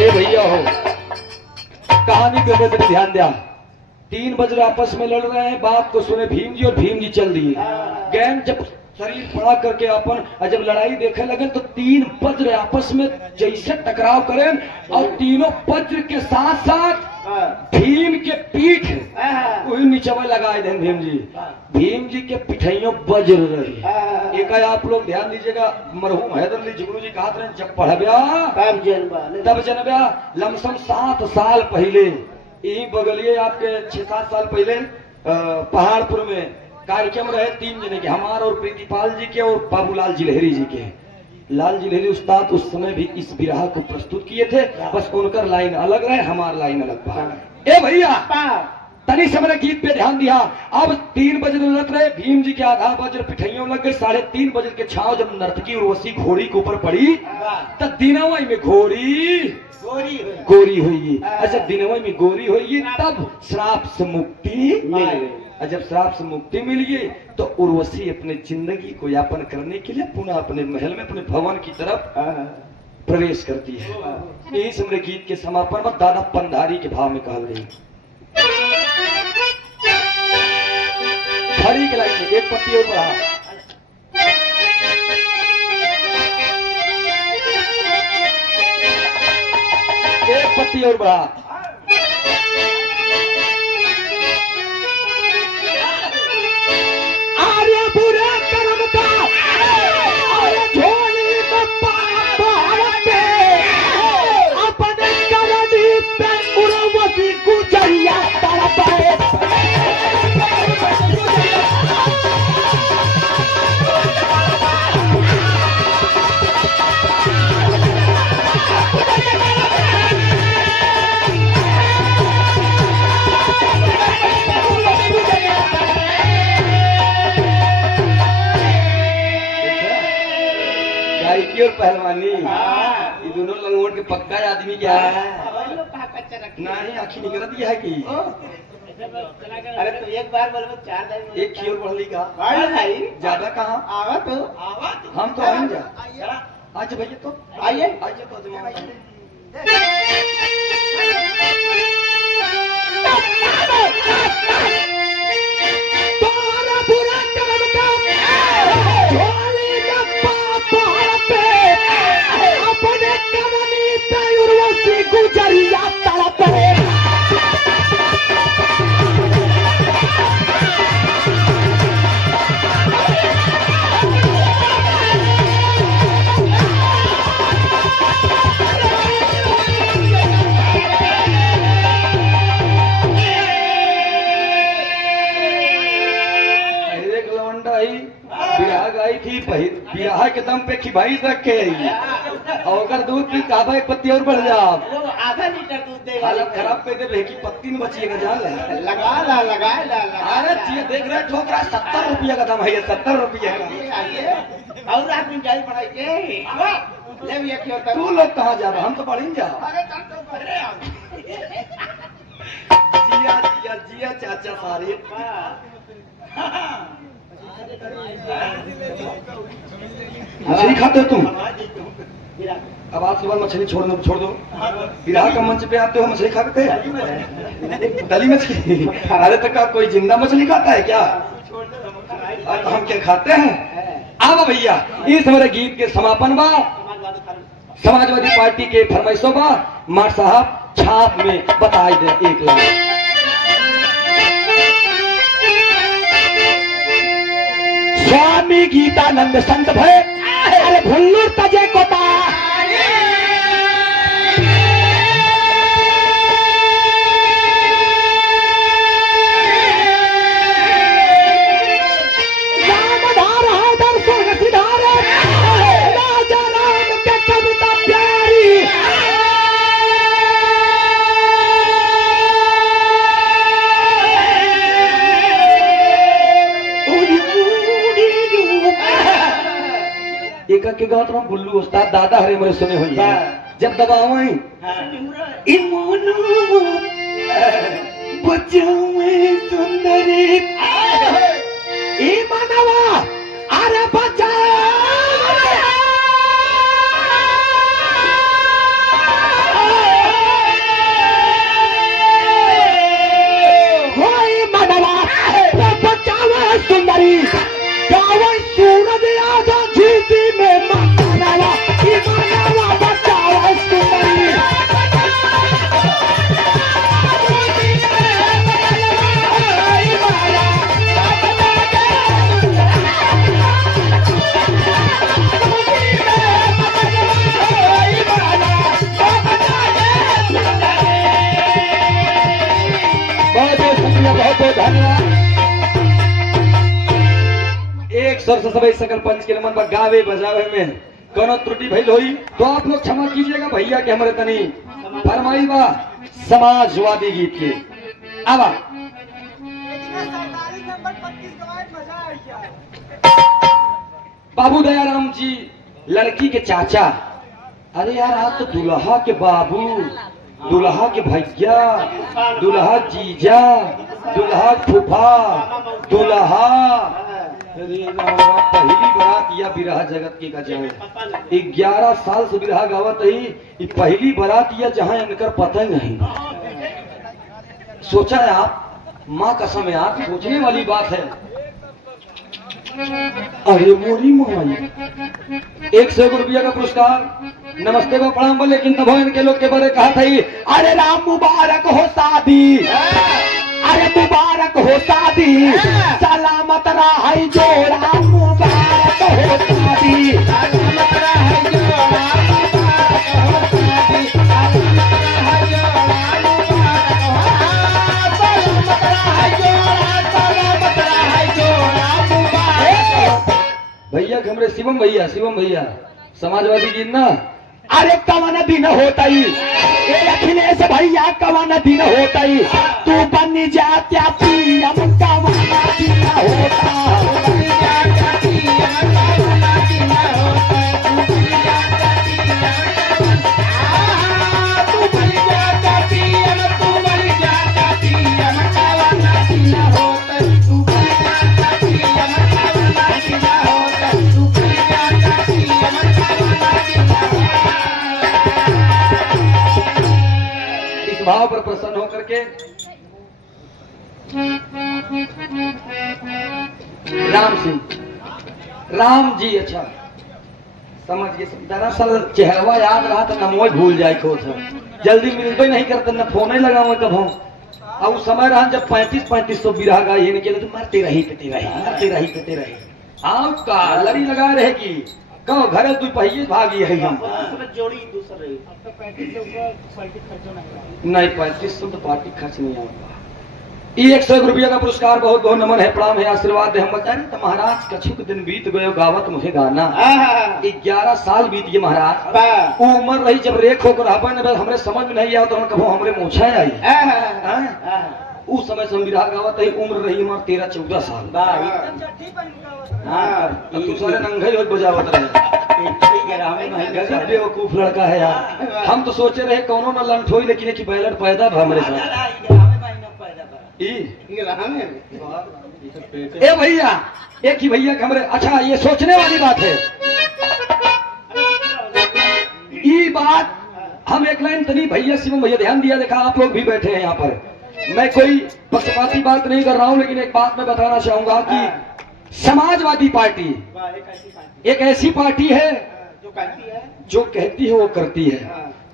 भैया हो कहानी पे ध्यान दिया। 3 वज्र आपस में लड़ रहे हैं, बात को सुने भीम जी और भीम जी चल दिए। गैन जब शरीर फड़ा करके अपन जब लड़ाई देखे लगे तो 3 वज्र आपस में जैसे टकराव करें और तीनों वज्र के साथ साथ भीम के पीठ वही नीचवे लगाए थे। भीम जी के पिठैयों वज्र रही। एक आप लोग ध्यान दीजिएगा, मरहूम हैदर अली जुगनू जी कहा था जब पढ़ब्या तब जनब्या लमसम 7 साल पहले यही बगलिए आपके 6-7 साल पहले पहाड़पुर में कार्यक्रम रहे 3 जने के, हमार और प्रीतिपाल जी के और बाबूलाल जिलहरी जी के। लाल जिलहरी उस्ताद उस समय भी इस विरह को प्रस्तुत किए थे, बस उनकर लाइन अलग रहे, हमार लाइन अलग था। ए भैया तनी समय गीत पे ध्यान दिया। अब 3 वज्र लड़ रहे, भीम जी के आधा वज्र पिठैयों लग गए। 3.5 वज्र के छाव जब नर्तकी उर्वशी घोड़ी के ऊपर पड़ी तब दिनवई में गोरी हुई। अच्छा दिनवई में गोरी हुई तब श्राप से मुक्ति मिल गई। जब श्राप से मुक्ति मिल गई तो उर्वशी अपने जिंदगी को यापन करने के लिए पुनः अपने महल में अपने भवन की तरफ प्रवेश करती है। यही समय गीत के समापन में दादा पंधारी के भाव में कहा गई। खड़ी के लाइन में एक पत्ती और बढ़ा, एक पत्ती और बढ़ा। आर्य बुरे कर्म का और झोली में पाप भारत और पहलवानी हाँ। ये दोनों लंगोट के पक्का आदमी क्या है? और लोग कहाँ कच्चा रखे? नहीं आखी निकलत है कि अरे तो एक बार बोलो 4 दिन एक खी और बढ़ली का बढ़ भाई ज्यादा कहाँ? आवा तो हम तो आएंगे आज भैया तो आइए आज तो जमा तोरा बुरा करम का झोली का पहाड़ पे अपने करनी पे उर्वशी गुजरिया तड़प है एक लवंडा ही बियाह गाई थी बियाह के दम पे खिभाई रखे और अगर दूध पी काबा एक पत्ती और बढ़ जा वो आधा लीटर दूध देगा हालत खराब पे दे की पत्ती में बचिएगा जान ले लगा ला अरे ये देख रहे ठोक रहा 70 रुपया का दाम है ये 70 रुपया का आइए और आदमी जाई पढ़ाई के ले भी एक होता तू लोग कहाँ जा रहा हम तो पढ़ेंगे जा अरे तब तो पढ़ रहे हम जिया जिया जिया चाचा सारे मछली खाते हो तुम अब आज के बाद मछली छोड़ दो विराह का मंच पे आते हो मछली खाते हैं दली मछली अरे तो का कोई जिंदा मछली खाता है क्या अब हम क्या खाते हैं अब भैया इस हमारे गीत के समापन बा समाजवादी पार्टी के फरमाइशों बा मार साहब छाप में बताए दे 1 लाख स्वामी गीतानंद संत भय अरे भुल्लूर तजे कोता रामधार हादर स्वर्ग सिधारे राजा राम के कविता प्यारी एक के गाँव तो बुल्लू उस्ताद दादा हरे मेरे सुने हुई जब दबावे सुंदरी ई मानवा अरे बचा मानवा बचावे सुंदरी गावे सूरज आजा झीसी में मानवा ई मानवा बचावे सुंदरी बहुत बहुत धन्यवाद। एक स्वर से सभी सकल पंच के मन पर गावे बजावे में कोनो त्रुटि भइल होई तो आप लोग क्षमा कीजिएगा भैया के हमारे तनी फरमाई बा समाजवादी गीत के आवा बाबू दयाराम जी लड़की के चाचा अरे यार आज तो दुल्हा के बाबू दुल्हा के भैया दुल्हा जीजा दुल्हा फूफा दुल्हा अरे पहली बारात या बिरहा जगत के का जाए 11 साल से बिरहा गावत ही ये पहली बारात या जहाँ इनकर पता ही नहीं सोचा है आप माँ कसम है आप सोचने वाली बात है अरे मोरी मोहम्मद 100 रुपया का पुरस्कार नमस्ते बा प्रणाम बोले लेकिन तब इनके लोग के बारे कहा था अरे राम मुबारक हो शादी अरे मुबारक हो शादी सलामत रहे जो राम मुबारक हो शादी सलामत रहे जो राम मुबारक हो शादी सलामत रहे जो राम मुबारक भैया हमरे शिवम भैया समाजवादी गीत ना अरे कवन दिन होता ही अखिलेश भैया कवन दिन होता ही तू बन जात्या पीएम कवन दिन होता राम जी, अच्छा समझ गए। दरअसल चेहरवा याद रहा तो नमो भूल जाए खो था, जल्दी मिलते नहीं करते, न फोन ही लगाओ कभो। अब उस समय रहा जब 35 तो बिरहा गा ये निकले तो मरते रही पिते रही, मरते रही पिते रही। आओ का लड़ी लगा रहेगी, कहो घरे तू पहिए भागी है हम जोड़ी दूसरे नहीं 3500 तो पार्टी खर्च नहीं आऊंगा। ये 101 रुपया का पुरस्कार बहुत बहुत नमन है, प्रणाम है, आशीर्वाद है। हम बताए ना तो महाराज कछुक दिन बीत गए गावत मुझे गाना। 11 साल बीत गए महाराज। वो उम्र रही जब रेख होकर हमरे समझ में नहीं आया तो हम कभो हमरे मूछा आई। उस समय संविधा गावत है, उम्र रही हमार 13-14 साल। अब तू सारे नंगे ही बजावत रहे। गजब बेवकूफ लड़का है यार। हम तो सोचे रहे कौनो न लंठोई, लेकिन एक बैलर पैदा था हमारे साथ। ए भैया, एक ही भैया हमरे, अच्छा ये सोचने वाली बात है। ये बात हम एक लाइन तनी भैया शिवम भैया ध्यान दिया, देखा आप लोग भी बैठे हैं यहाँ पर। मैं कोई पक्षपाती बात नहीं कर रहा हूँ, लेकिन एक बात मैं बताना चाहूंगा कि समाजवादी पार्टी एक ऐसी पार्टी है जो कहती है वो करती है।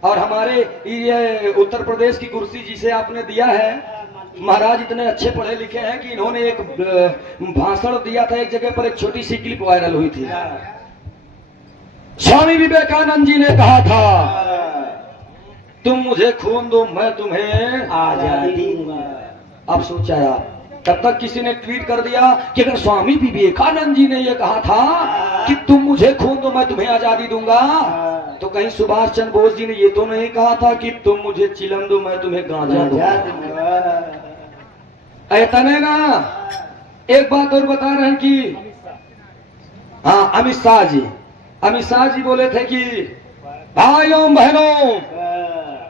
और हमारे ये उत्तर प्रदेश की कुर्सी जिसे आपने दिया है, महाराज इतने अच्छे पढ़े लिखे हैं कि इन्होंने एक भाषण दिया था एक जगह पर, एक छोटी सी क्लिप वायरल हुई थी। स्वामी विवेकानंद जी ने कहा था, तुम मुझे खून दो मैं तुम्हें आजादी दूंगा। अब सोचा आप, तब तक किसी ने ट्वीट कर दिया कि अगर स्वामी विवेकानंद जी ने यह कहा था कि तुम मुझे खून दो मैं तुम्हें आजादी दूंगा, तो कहीं सुभाष चंद्र बोस जी ने ये तो नहीं कहा था कि तुम मुझे चिलम दो मैं तुम्हें गांजा दूंगा। ऐसा नहीं ना। एक बात और बता रहे हैं कि हाँ, अमित शाह जी बोले थे कि भाइयों बहनों,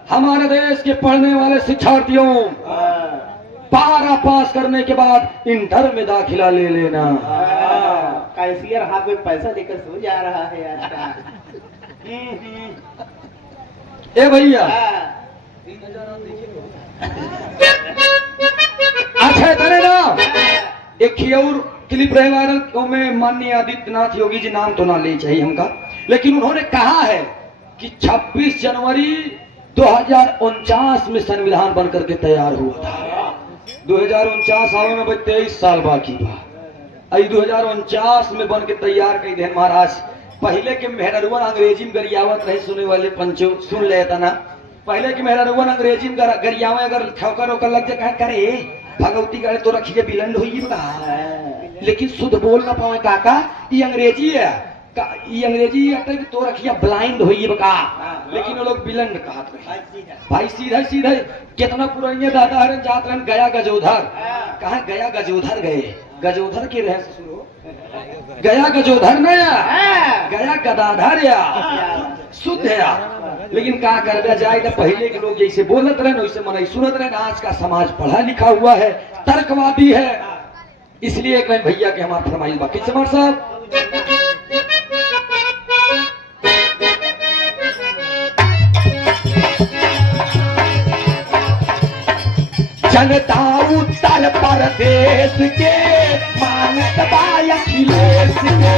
हमारे देश के पढ़ने वाले शिक्षार्थियों, 12 पास करने के बाद इंटर में दाखिला ले लेना। कैशियर हाथ में पैसा लेकर सो जा रहा है यार। ए भैया, अच्छा करे ना। एक और क्लिप रहे वायरल में, माननीय आदित्यनाथ योगी जी, नाम तो ना ले चाहिए हमका, लेकिन उन्होंने कहा है कि 26 जनवरी 2049 में संविधान बनकर के तैयार हुआ था। 2049 आवे में 23 साल बाकी बा। 2049 में बन के तैयार कई दिन महाराज। पहले के मेहररुआ अंग्रेजी में गरियावत रहे, सुने वाले पंचो सुन लेता ना। पहले के मेहररुआ अंग्रेजी में गरियावे, अगर ठोकर ओकर लग जाए करे भगवती करे तो रखिए बिलंड हुई बा। लेकिन शुद्ध बोल ना पावे काका, ये अंग्रेजी है, ये अंग्रेजी है तो रखिया ब्लाइंड हुई बका। लेकिन वो लोग बिलंड कहत रहे भाई, सीधे सीधे। कितना पुराने दादा हरन जात रहन गया गजोधर, कहा गया गजोधर गए, गजोधर के रहे सुनो, गया गजोधर न गया गदाधर या शुद्ध या। लेकिन का कर जाए तो पहले के लोग जैसे बोलत रहे वैसे मन सुनत रहे। आज का समाज पढ़ा लिखा हुआ है, तर्कवादी है, इसलिए एक भैया के हमारे फरमाइश बाकी चमर साहब। जनता उत्तर प्रदेश के मानत बाय अखिलेश के,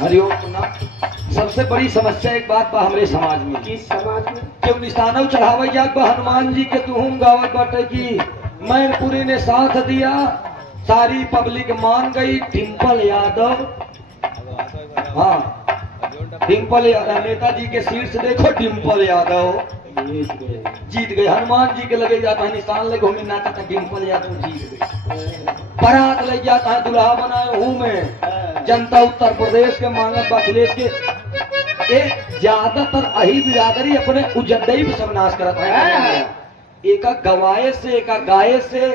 हरिओम। सबसे बड़ी समस्या एक बात बा हमारे समाज में, किस समाज में? क्यों निशाना चढ़ावे जात बा हनुमान जी के तुम गावत बाटे की मैनपुरी ने साथ दिया, सारी पब्लिक मान गई। डिम्पल यादव, हाँ डिम्पल यादव, नेताजी के सीट से देखो डिम्पल यादव जीत गए। हनुमान जी के लगे जाता है निशान लगे घूमे नाता था, डिम्पल यादव जीत गए। बारात लग जाता है दुल्हा बनाए हूँ मैं। जनता उत्तर प्रदेश के मांगत अखिलेश के ज्यादातर अही बिरादरी अपने उजड्डई भी सर्वनाश करता है। एक गवाए से एक गाये से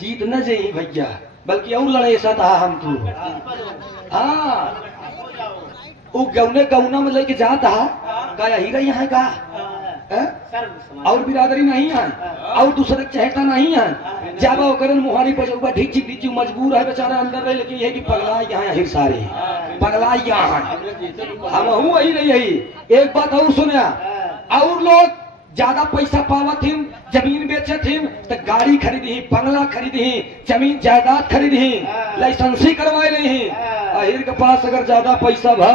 जीत न जाई भैया, बल्कि और लड़े ऐसा था हम तू। हाँ वो गौने गौना में लेके जाता गया ही गई है का सर्व समाज और बिरादरी नहीं है और दूसरे के चहेता नहीं है जाबा करण मुहारी पर जो ढीची ढीची मजबूर है बेचारा अंदर रहे, लेकिन ये कि पगला यहाँ हिर सारे पगला यहाँ हम हूँ वही नहीं यही। एक बात और सुना, और लोग ज्यादा पैसा पावत हिम, जमीन बेचत हिम, तो गाड़ी खरीदी, बंगला खरीदी, जमीन जायदाद खरीदी, लाइसेंसी करवाए नहीं। अहिर के पास अगर ज्यादा पैसा भा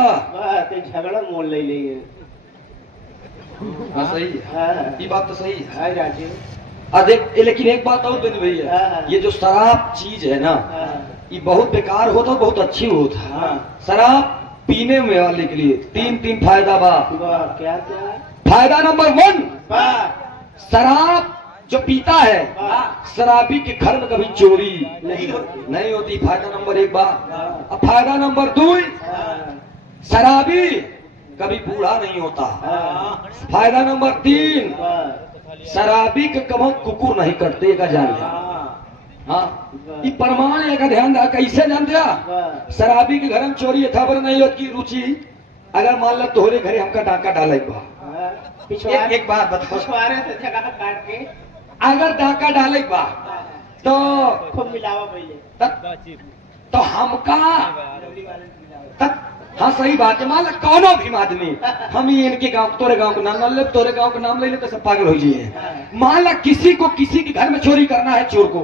तो झगड़ा मोल ले लिए। हाँ सही है, ये बात तो सही है। हाय राजीव देख, लेकिन एक बात और बनी भैया, ये जो शराब चीज है ना, ये बहुत बेकार होता, बहुत अच्छी होता। शराब पीने में वाले के लिए तीन फायदा बा। क्या क्या फायदा नंबर 1, शराब जो पीता है, शराबी के घर में कभी चोरी नहीं होती। फायदा नंबर 1 बा। अब फायदा नंबर 2, शराबी कभी बूढ़ा नहीं होता। फायदा नंबर 3, शराबी के कभी कुकुर नहीं कटते का जान लिया। हाँ, ये प्रमाण है का ध्यान रहा। कैसे जान दिया? शराबी के घर में चोरी यथावर नहीं होती रुचि। अगर मान लो तोहरे घरे हमका डाका डाले बा, एक बात बताओ, पिछवाड़े से जगह काट के अगर डाका डाले बा तो खूब मिलावा पहले तो हमका हाँ सही बात है। मान लो कौनो भी आदमी हम ही इनके गांव तोरे गांव का नाम ले, तोरे गांव का नाम ले ले तो सब पागल हो जाइए। मान लो किसी को किसी के घर में चोरी करना है, चोर को,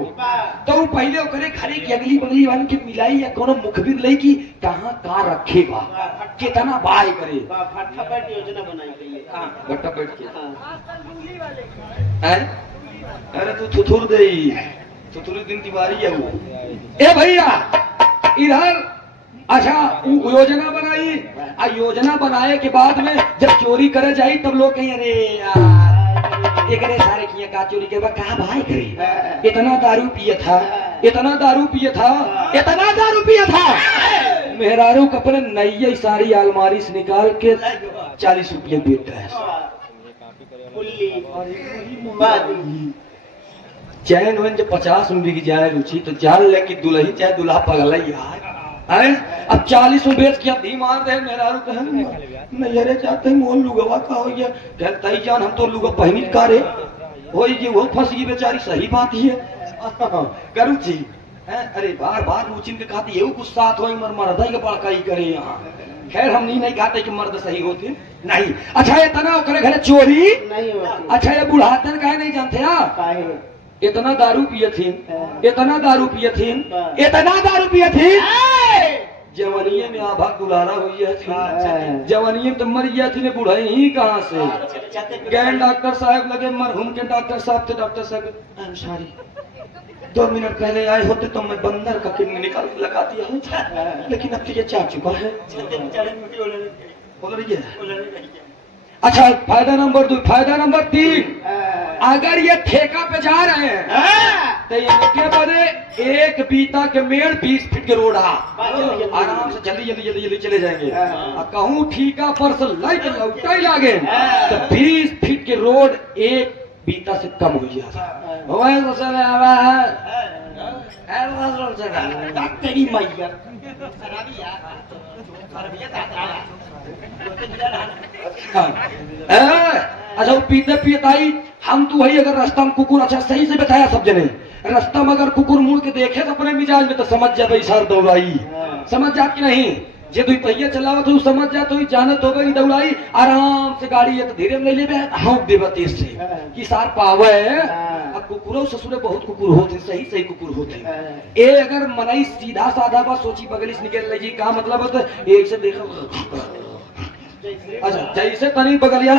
तो वो पहले वो करे घरे की अगली बगली वाले के मिलाई या कोनो मुखबिर ले की कहाँ का रखेगा, कितना बाय करे, फटाफट योजना बनाई गई है। गट्टा बैठ के अरे तू थुथुर दे, थुथुर दिन तिवारी है वो। ए भैया इधर अच्छा योजना बनाई, योजना बनाए के बाद में जब चोरी करे जाई तब लोग कहीं अरे यार एक सारे किया का चोरी के बाद कहा भाई करे इतना दारू पिया था, इतना दारू पिया था, इतना दारू पिया था। मेहरारू कपड़े नई सारी अलमारी से निकाल के 40 रुपये बेचता है। चैन वैन जब 50 में बिक जाए रुचि तो जान ले कि दुल्ही चाहे दुल्हा पगला यार है। अब 40 में बेच के धी मार दे मेहरारू कहे नहीं अरे चाहते मोल लुगवा का हो गया, कहता ही जान हम तो लुगा पहनी का रे हो जी वो फंस गई बेचारी। सही बात ही है करू छी अरे बार बार रुचि के खाती ये गुस्सा हो मर्द के बड़का ही करे यहाँ। खैर हम नहीं खाते कि मर्द सही होते नहीं। अच्छा ये तना करे घरे चोरी नहीं होती। अच्छा ये बुढ़ातन काहे नहीं जानते यार, इतना दारू पिए थी, इतना दारू पिए थी, इतना दारू पिए थी, जवानिये में आभा दुलारा हुई है। जवानिये तो मर गया थी, बुढ़ाई ही कहाँ से। गैन डॉक्टर साहब लगे, मरहूम के डॉक्टर साहब थे। डॉक्टर साहब सॉरी 2 मिनट पहले आए होते तो मैं बंदर का किडनी निकाल के लगा दिया होता, लेकिन अब तो ये चाह चुका है। बोल रही है। अच्छा फायदा नंबर 2। फायदा नंबर 3, अगर ये ठेका पे जा रहे हैं तो इनके बदे 1 बीता के मेड़ 20 फीट के रोड आराम से जल्दी चले जाएंगे। कहूँ ठीका पर से लाइट लौटा ही लागे तो 20 फीट के रोड 1 बीता से कम हो जाता। अच्छा वो पीते पीताई हम तो वही अगर रास्ता में कुकुर, अच्छा सही से बताया सब जने, रास्ता में अगर कुकुर मुड़ के देखे तो अपने मिजाज में तो समझ जा भाई सर दौड़ाई, समझ जा कि नहीं। जे 2 पहिया चलावत हो समझ जा तो जानत हो गई दौड़ाई आराम से गाड़ी है तो धीरे में ले ले हाँक देवा तेज से कि सार पावे। अब कुकुरों ससुरे बहुत कुकुर होते, सही कुकुर होते। ए अगर मनाई सीधा साधा बस सोची बगली से निकल ले जी का मतलब है तो एक से देखो अच्छा जैसे तनी बगलिया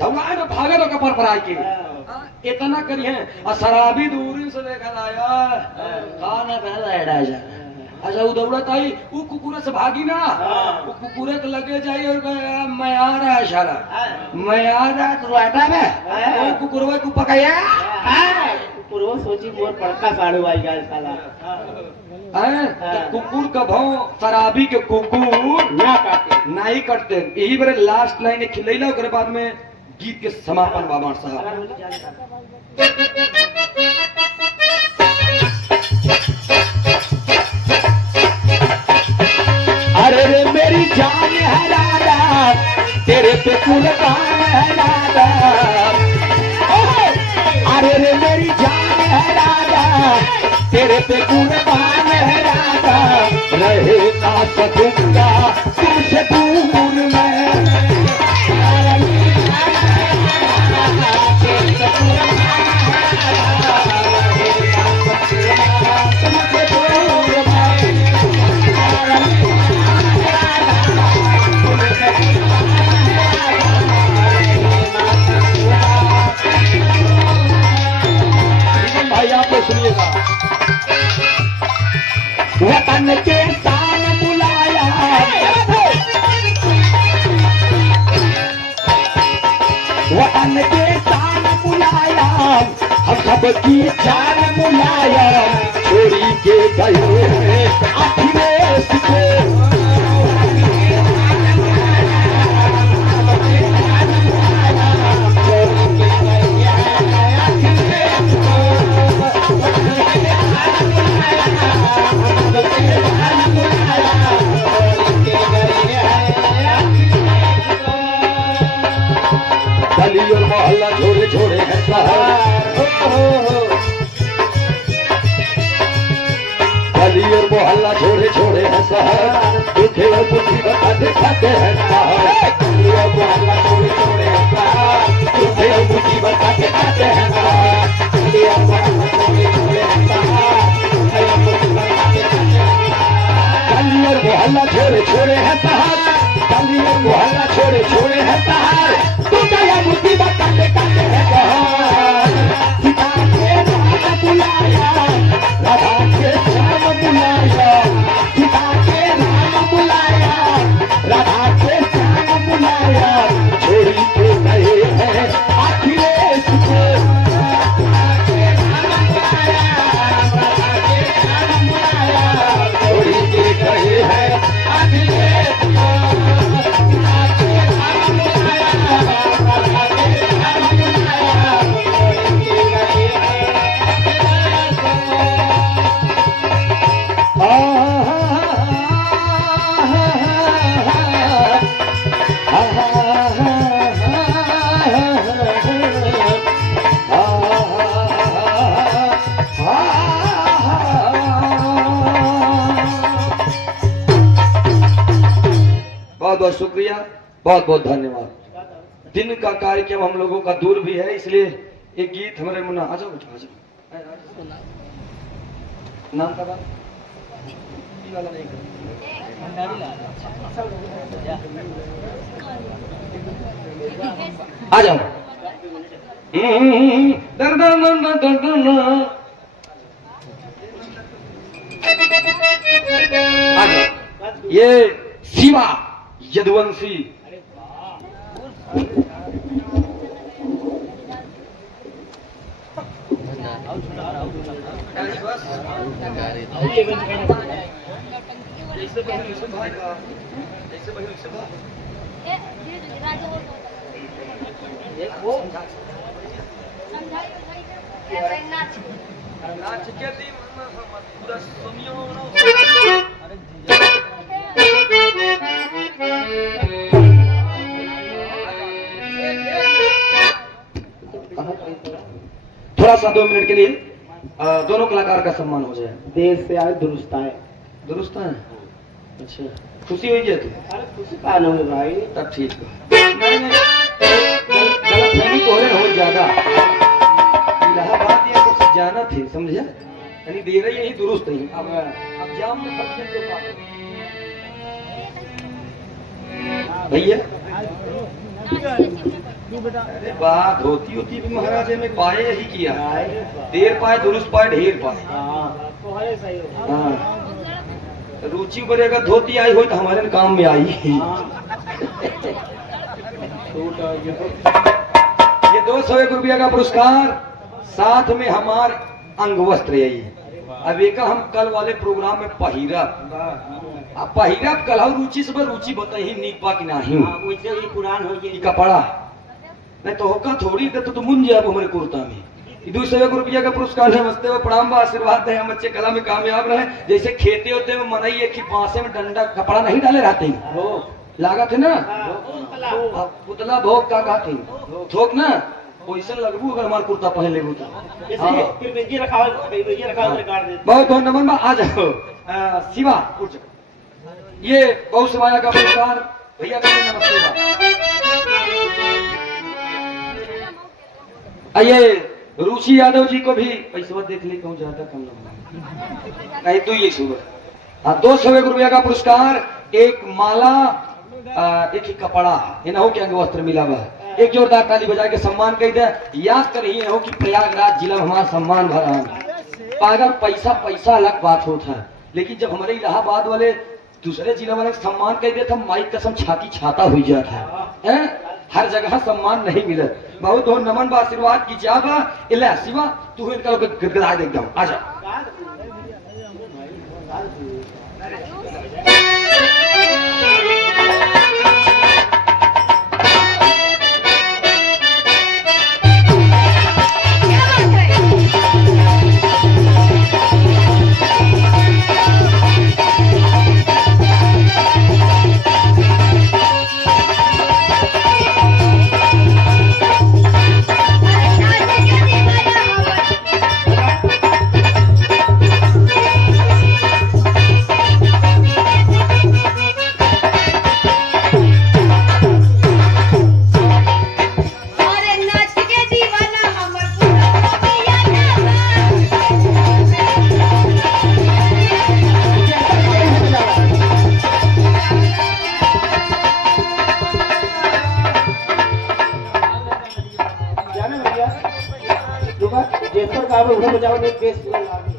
दौड़ाए ना भागे तो कपर पर आके इतना करिए। और शराबी दूरी से देखा जा अच्छा वो दौड़त आई वो कुकुरे से भागी ना, वो कुकुरे के लगे जाई और मैं आ रहा है सारा, मैं आ रहा है तो लाटा में वो कुकुरवा को पकाया कुकुरवा सोची मोर पड़का साड़ू आई गया साला कुकुर का भाव शराबी के कुकुर ना काटे नहीं कटते। यही बारे लास्ट लाइन खिलैला ओकरे बाद में गीत के समापन बाबा साहब। अरे रे मेरी जान है लाला तेरे पे कुर्बान है लाला। सकूंगा तुमसे दूर मैं। भाई आप लोग सुनिएगा। वतन के शान बुलाया, वतन के शान बुलाया, हम सबकी जान बुलाया, छोड़ी के गए अखिलेश को। गली और मोहल्ला छोड़े छोड़े है शहर, गली और मोहल्ला छोड़े छोड़े है शहर, दुखे और मुसीबत खाते खाते हैं शहर, गली और मोहल्ला छोड़े छोड़े है शहर, दुखे और मुसीबत खाते खाते हैं शहर, गली और मोहल्ला छोड़े छोड़े है शहर, दुखे और मुसीबत खाते खाते हैं शहर, गली और मोहल्ला छोड़े छोड़े है शहर, गली और मोहल्ला छोड़े छोड़े है शहर, मुसीबत काटे काटे है जहां। सीता के राम बुलाया, राधा के श्याम बुलाया, सीता के राम बुलाया, राधा के श्याम बुलाया, छोड़ी के गए हैं अखिलेश को। छोड़ी के गए हैं अखिलेश को। बहुत बहुत शुक्रिया, बहुत बहुत धन्यवाद। दिन का कार्यक्रम हम लोगों का दूर भी है, इसलिए एक गीत हमारे मुन्ना आ जाओ बेटा, आ जाओ। नाम का बात वाला नहीं आ जाओ। आ जाओ। ये शिवा यदुवंशी थोड़ा सा 2 मिनट के लिए दोनों कलाकार का सम्मान हो जाए। देश से आए दुरुस्त आए। दुरुस्त है? अच्छा, खुशी हुई है तुम? अरे खुशी का ना है भाई। तब ठीक है। नहीं गलतफहमी कोहरे हो ज्यादा। इलाहाबाद ये सबसे जाना थे, समझे? यानी दे रही यही दुरुस्त नहीं। अब जाम में फंस गए तो बात भैया। अरे बात होती होती भी महाराज में पाए यही किया, देर पाए दुरुस्त पाए ढेर पाए। हाँ, रुचि बढ़ेगा, धोती आई हो तो हमारे काम में आई। ये 201 रुपया का पुरस्कार, साथ में हमार अंग वस्त्र यही। अब एक हम कल वाले प्रोग्राम में पहिरा कल रुचि से रुचि बताई नीक बा कि नहीं पुरान हो कपड़ा नहीं तो होगा थोड़ी देर तो मुन जाए हमारे कुर्ता में। 201 रुपया का पुरस्कार नमस्ते व प्रणाम आशीर्वाद है, हम अच्छे कला में कामयाब रहे। जैसे खेते होते में मनाई है कि पासे में डंडा कपड़ा नहीं डाले रहते हैं, लागत है ना पुतला भोग का कहते हैं थोक ना, वैसे लगबू अगर हमारे कुर्ता पहन लेबू तो। बहुत बहुत नमन। आ जाओ शिवा, ये बहुत समाया का पुरस्कार भैया का भी नमस्ते बा। आइए रुचि यादव जी को भी पैसा देख ले कहूँ ज्यादा कम लगा नहीं तो ये सुबह 201 रुपया का पुरस्कार, एक माला, एक ही कपड़ा इन्हों के अंग वस्त्र मिला हुआ है। एक जोरदार ताली बजा के सम्मान कर दे। याद करिए इन्हों की प्रयागराज जिला में हमारा सम्मान भरा है। अगर पैसा पैसा अलग बात होता है, लेकिन जब हमारे इलाहाबाद वाले दूसरे जिला वाले सम्मान कर दे तो माइक कसम छाती छाता हो जाता है। हर जगह सम्मान नहीं मिले। बहुत बहुत नमन बा, आशीर्वाद की जाबा इला शिवा तू इनका लोग गदगदा दे एकदम आजा। जेसर बाबू उधर बजाओ ने बेस लगा दी।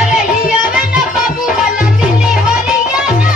अरे हिया में ना बाबू वाला दिल्ली हरियाणा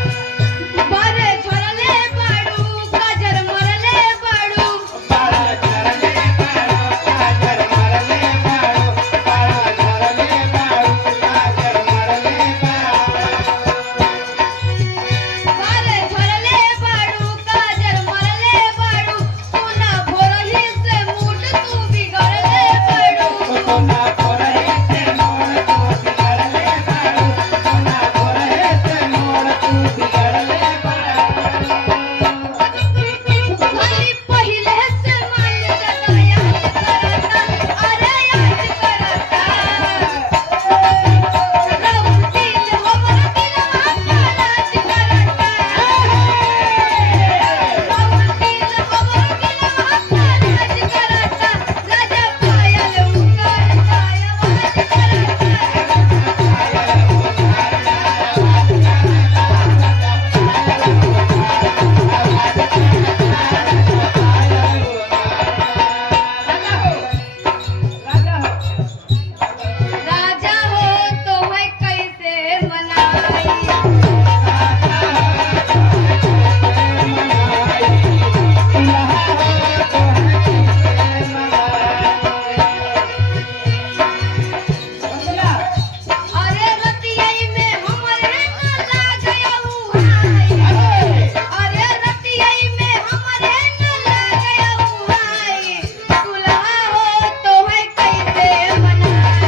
बरे झरले बाडू काजर मरले बाडू बरे झरले बाडू काजर मरले बाडू पुन्हा भोरही से मूठ तू बिगड़ले बाडू खाली पहिले से मान जाता याद करता अरे याद करता राउर दिल हमर दिलवा नाराज करता राउर दिल हमर दिलवा नाराज करता राजा पायल उकरता आवाज करता राजा हो तो मैं कैसे मनाई अरे रतियाई में हमरे न लागया हुआई अरे रतियाई में हमरे न लागया हुआई दुल्हा हो तो मैं कैसे मनाई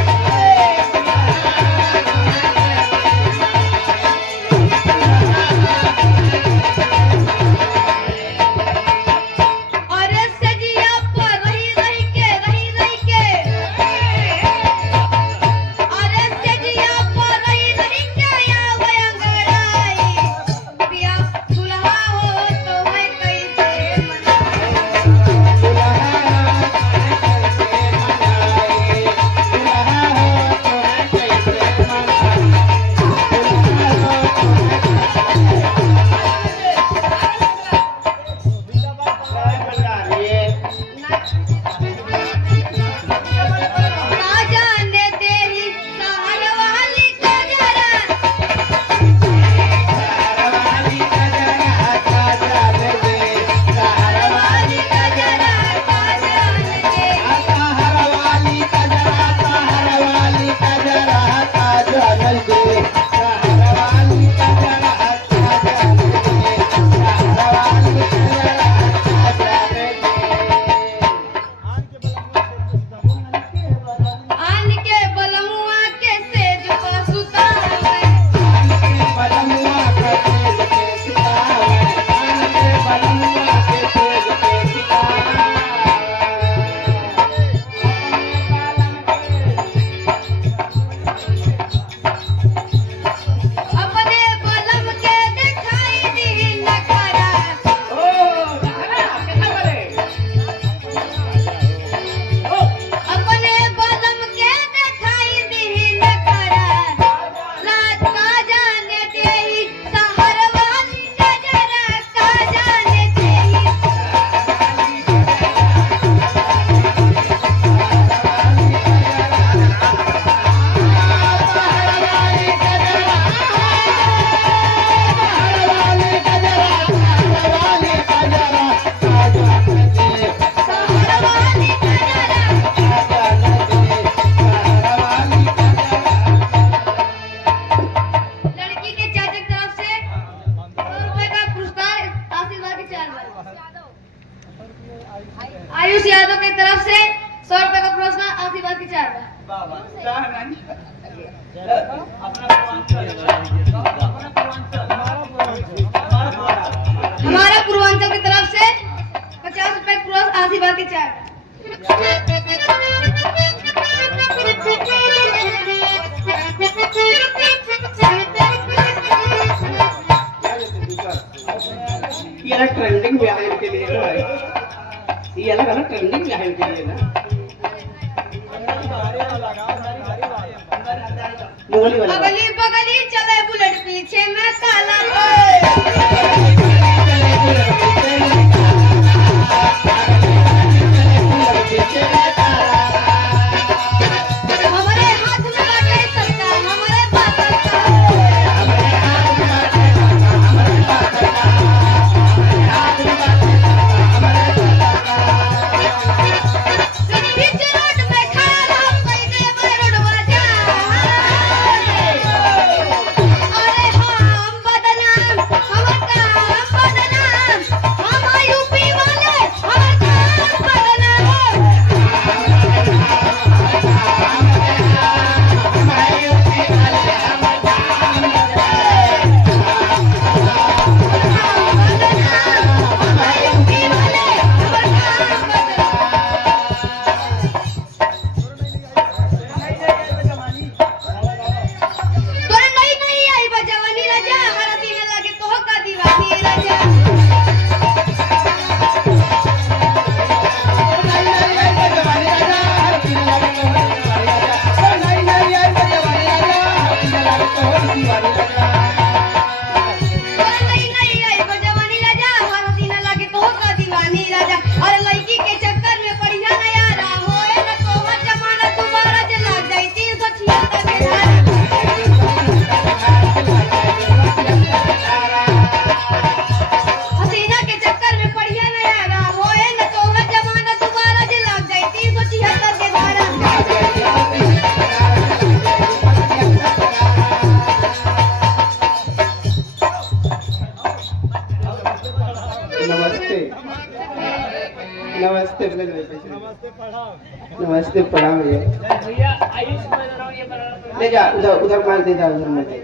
अरे सजिया पर रही के अरे सजिया पर रही के आवे अंगड़ाई पिया दुल्हा हो तो मैं कैसे मनाई ना जाने तेरी सहर वाली कजरा सहर वाली कजरा का जाने तेरी आन के बलमुआ के सेज पर सुतावे अपने बलम के दिखाई दी नखरा अपने बलम के दिखाई दी नखरा रात का जाने तेरी सहर वाली कजरा का जाने तेरी सहर वाली कजरा लड़की के चाचा की तरफ से 100 रुपए का पुरस्कार आशीर्वाद के 4 बार आयुष यादव की तरफ से 100 रुपए का पुरस्कार आशीर्वाद के 4 बार हमारा पूर्वांचल की तरफ से 50 रुपए का पुरस्कार आशीर्वाद के 4 ये ट्रेंडिंग में आने के लिए ये अलग अलग ट्रेंडिंग में है के लिए ना मोहली वाला बगली बगली चले बुलेट पीछे मैं काला हमारे हाथ में बाटे सत्ता हमारे बातल का बीच रोड में खड़ा हम कैसे रोडवा जा अरे हम बदनाम हमर काम बदनाम हम यूपी वाले हमर काम बदनाम तोरे नहीं आई बजवानी राजा हमारा सीने लगे तो का दीवानी राजा तोरे नहीं आई बजवानी राजा हमारा सीने लगे तो का दीवानी राजा अरे लड़की के चक्कर में पड़िया ना यारा होए ना तो जमाना तुम्हारा जे लग जाई 376 के धारा हसीना के चक्कर में पड़िया ना यारा होए ना तो जमाना तुम्हारा जे लग जाई 376 के धारा नमस्ते नमस्ते नमस्ते प्रणाम भैया ले जा उधर उधर मार दे जा उधर मार दे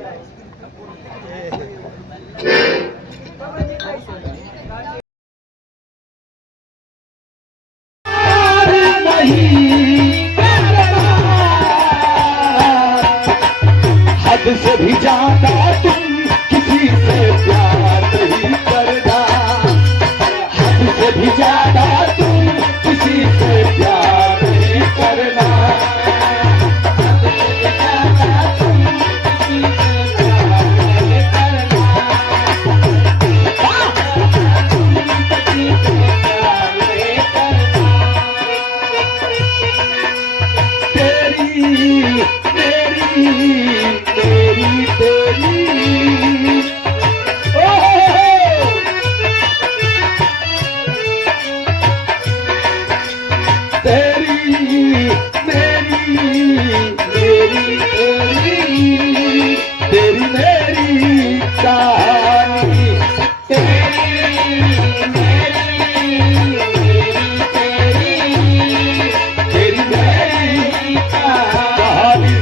हद से भी ज्यादा तुम किसी से प्यार नहीं करना हद से भी ज्यादा तुम किसी से प्यार नहीं करना हद से भी ज्यादा तुम किसी से प्यार नहीं करना तुम किसी से प्यार नहीं करना तेरी तेरी तेरी मेरी कहानी तेरी मेरी कहानी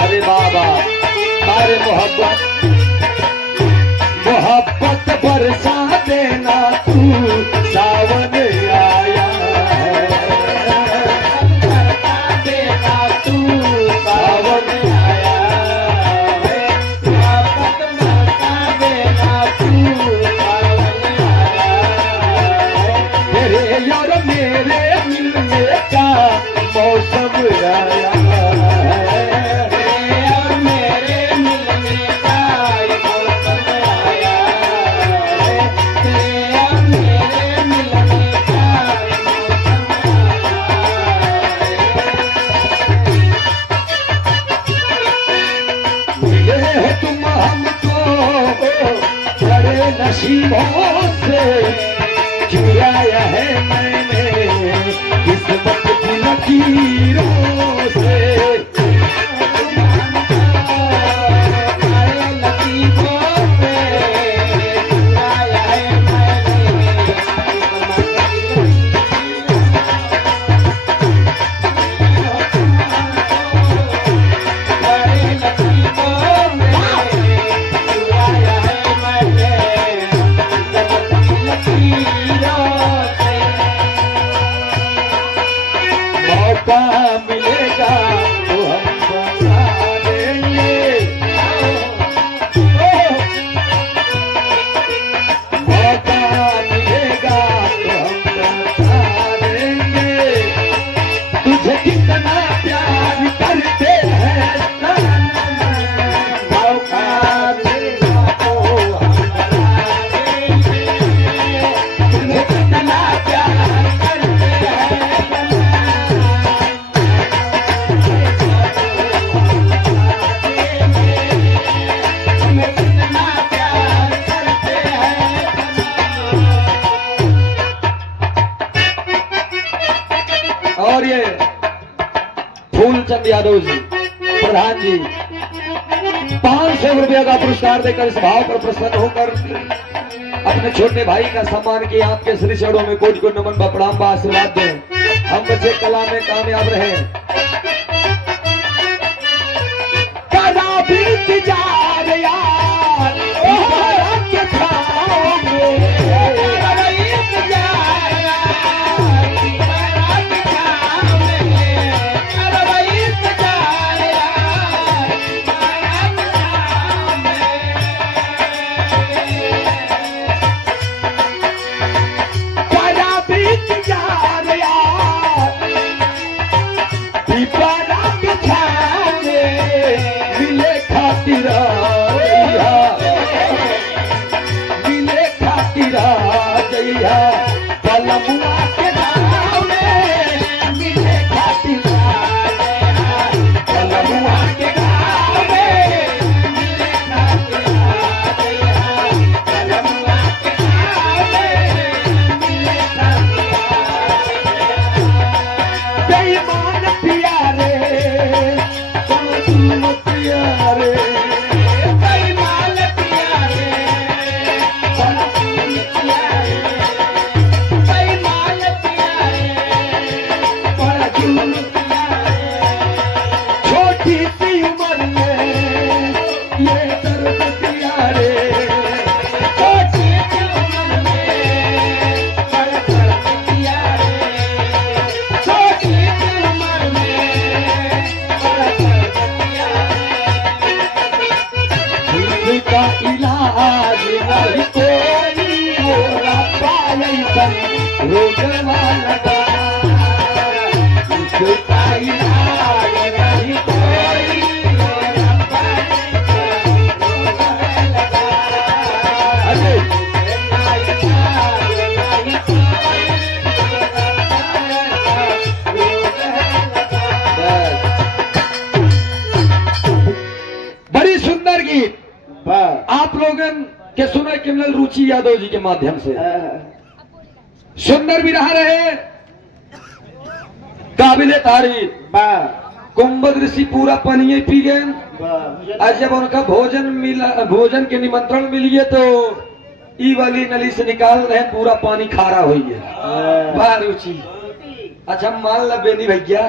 अरे बाबा अरे मोहब्बत बरसा देना तू सावन आया है बरसा देना तू सावन आया है मोहब्बत बरसा देना तू सावन आया है तेरे और मेरे मिलने का मौसम आया नसीबों से चुराया है मैंने किस्मत की लकीरों से नसीबों से चुराया है मौका मिलेगा तो हम बता देंगे। मौका मिलेगा तो हम बता देंगे तुझे कितना प्यार करते हैं। मौका मिलेगा तो हम बता देंगे तुझे कितना प्यार करते हैं। तुम्हें कितना प्यार करते हैं। और ये फूलचंद यादव जी प्रधान जी 500 रुपया का पुरस्कार देकर इस भाव पर प्रसन्न होकर अपने छोटे भाई का सम्मान किया। आपके श्री चरणों में कोटि कोटि नमन व प्रणाम व आशीर्वाद दें। हम बच्चे कला में कामयाब रहे। कला बीत जार यार के पलमुआ के गाँव में मिले खातिर पलमुआ के गाँव में मिले खातिर पलमुआ के गाँव में मिले बेईमान प्यारे तुम प्यारे बेईमान प्यारे छोटी सी उम्र में ये दर्द प्यारे छोटी सी उम्र में बड़ा दर्द प्यारे छोटी सी उम्र में बड़ा दर्द प्यारे इसका इलाज नहीं कोई होगा पाया रोग वाला बड़ी सुंदर गीत आप लोगन के सुने केवल रुचि यादव जी के माध्यम से सुंदर भी रहा रहे काबिले तारीफ। कुंभद ऋषि पूरा पनिये पी गए। आज जब उनका भोजन के निमंत्रण मिलिए तो ई वाली नली से निकाल रहे पूरा पानी खारा हुई है। वाह रुचि। अच्छा मान ला बेनी भैया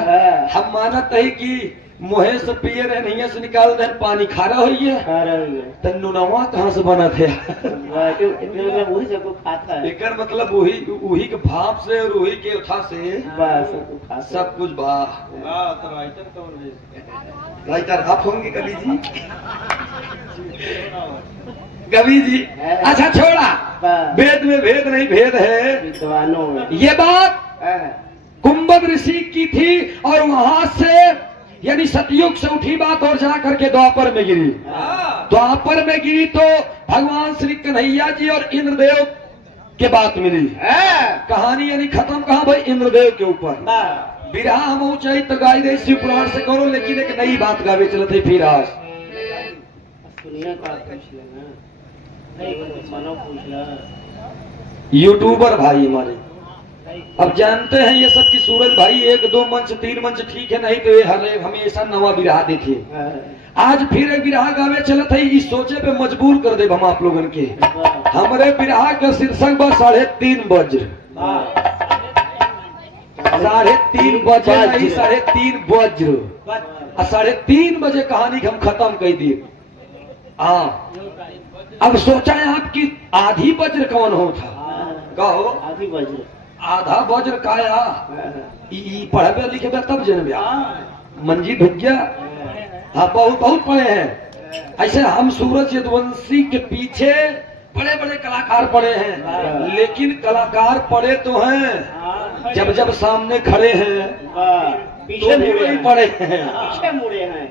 हम मानत है कि मुहे से पिए रहे नहीं से निकाल रहे पानी खारा हुई है तो नुनवा कहाँ से बना थे। एकर मतलब वही के भाप से और वही के उठा से सब कुछ राइटर आप होंगे कवि जी कवि जी। अच्छा छोड़ा वेद में भेद नहीं भेद है ये बात कुंभद ऋषि की थी और वहां से यानी सतयुग से उठी बात और जा करके द्वापर में गिरी। द्वापर में गिरी तो भगवान श्री कन्हैया जी और इंद्रदेव के बात मिली। कहानी यानी खत्म कहाँ भाई इंद्रदेव के ऊपर। विरहा हम ऊंचाई तो गाई दे शिव पुराण से करो लेकिन एक नई बात गावे चलते फिर आज यूट्यूबर भाई हमारे अब जानते हैं ये सब कि सूरज भाई 1 2 मंच 3 मंच ठीक है नहीं तो ये हमेशा नवा बिरहा देखे। आज फिर एक बिरहा गावे चलत है इस सोचे पे मजबूर कर दे हम आप लोगन के। हमारे बिरहा का शीर्षक बा 3.5 वज्र। 3.5 बजे नहीं 3.5 वज्र 3.5 बजे कहानी हम खत्म कर दिए। हाँ अब सोचा है आपकी आधी वज्र कौन हो था कहो। आधा वज्र काया ई पढ़बे लिखबे तब जनबे मंजीत भैया हाँ बहुत बहुत पढ़े हैं। ऐसे हम सूरज यदुवंशी के पीछे बड़े बड़े कलाकार पड़े हैं, लेकिन कलाकार पड़े तो हैं जब जब सामने खड़े हैं पीछे तो भी वही पड़े हैं। पीछे मुड़े हैं।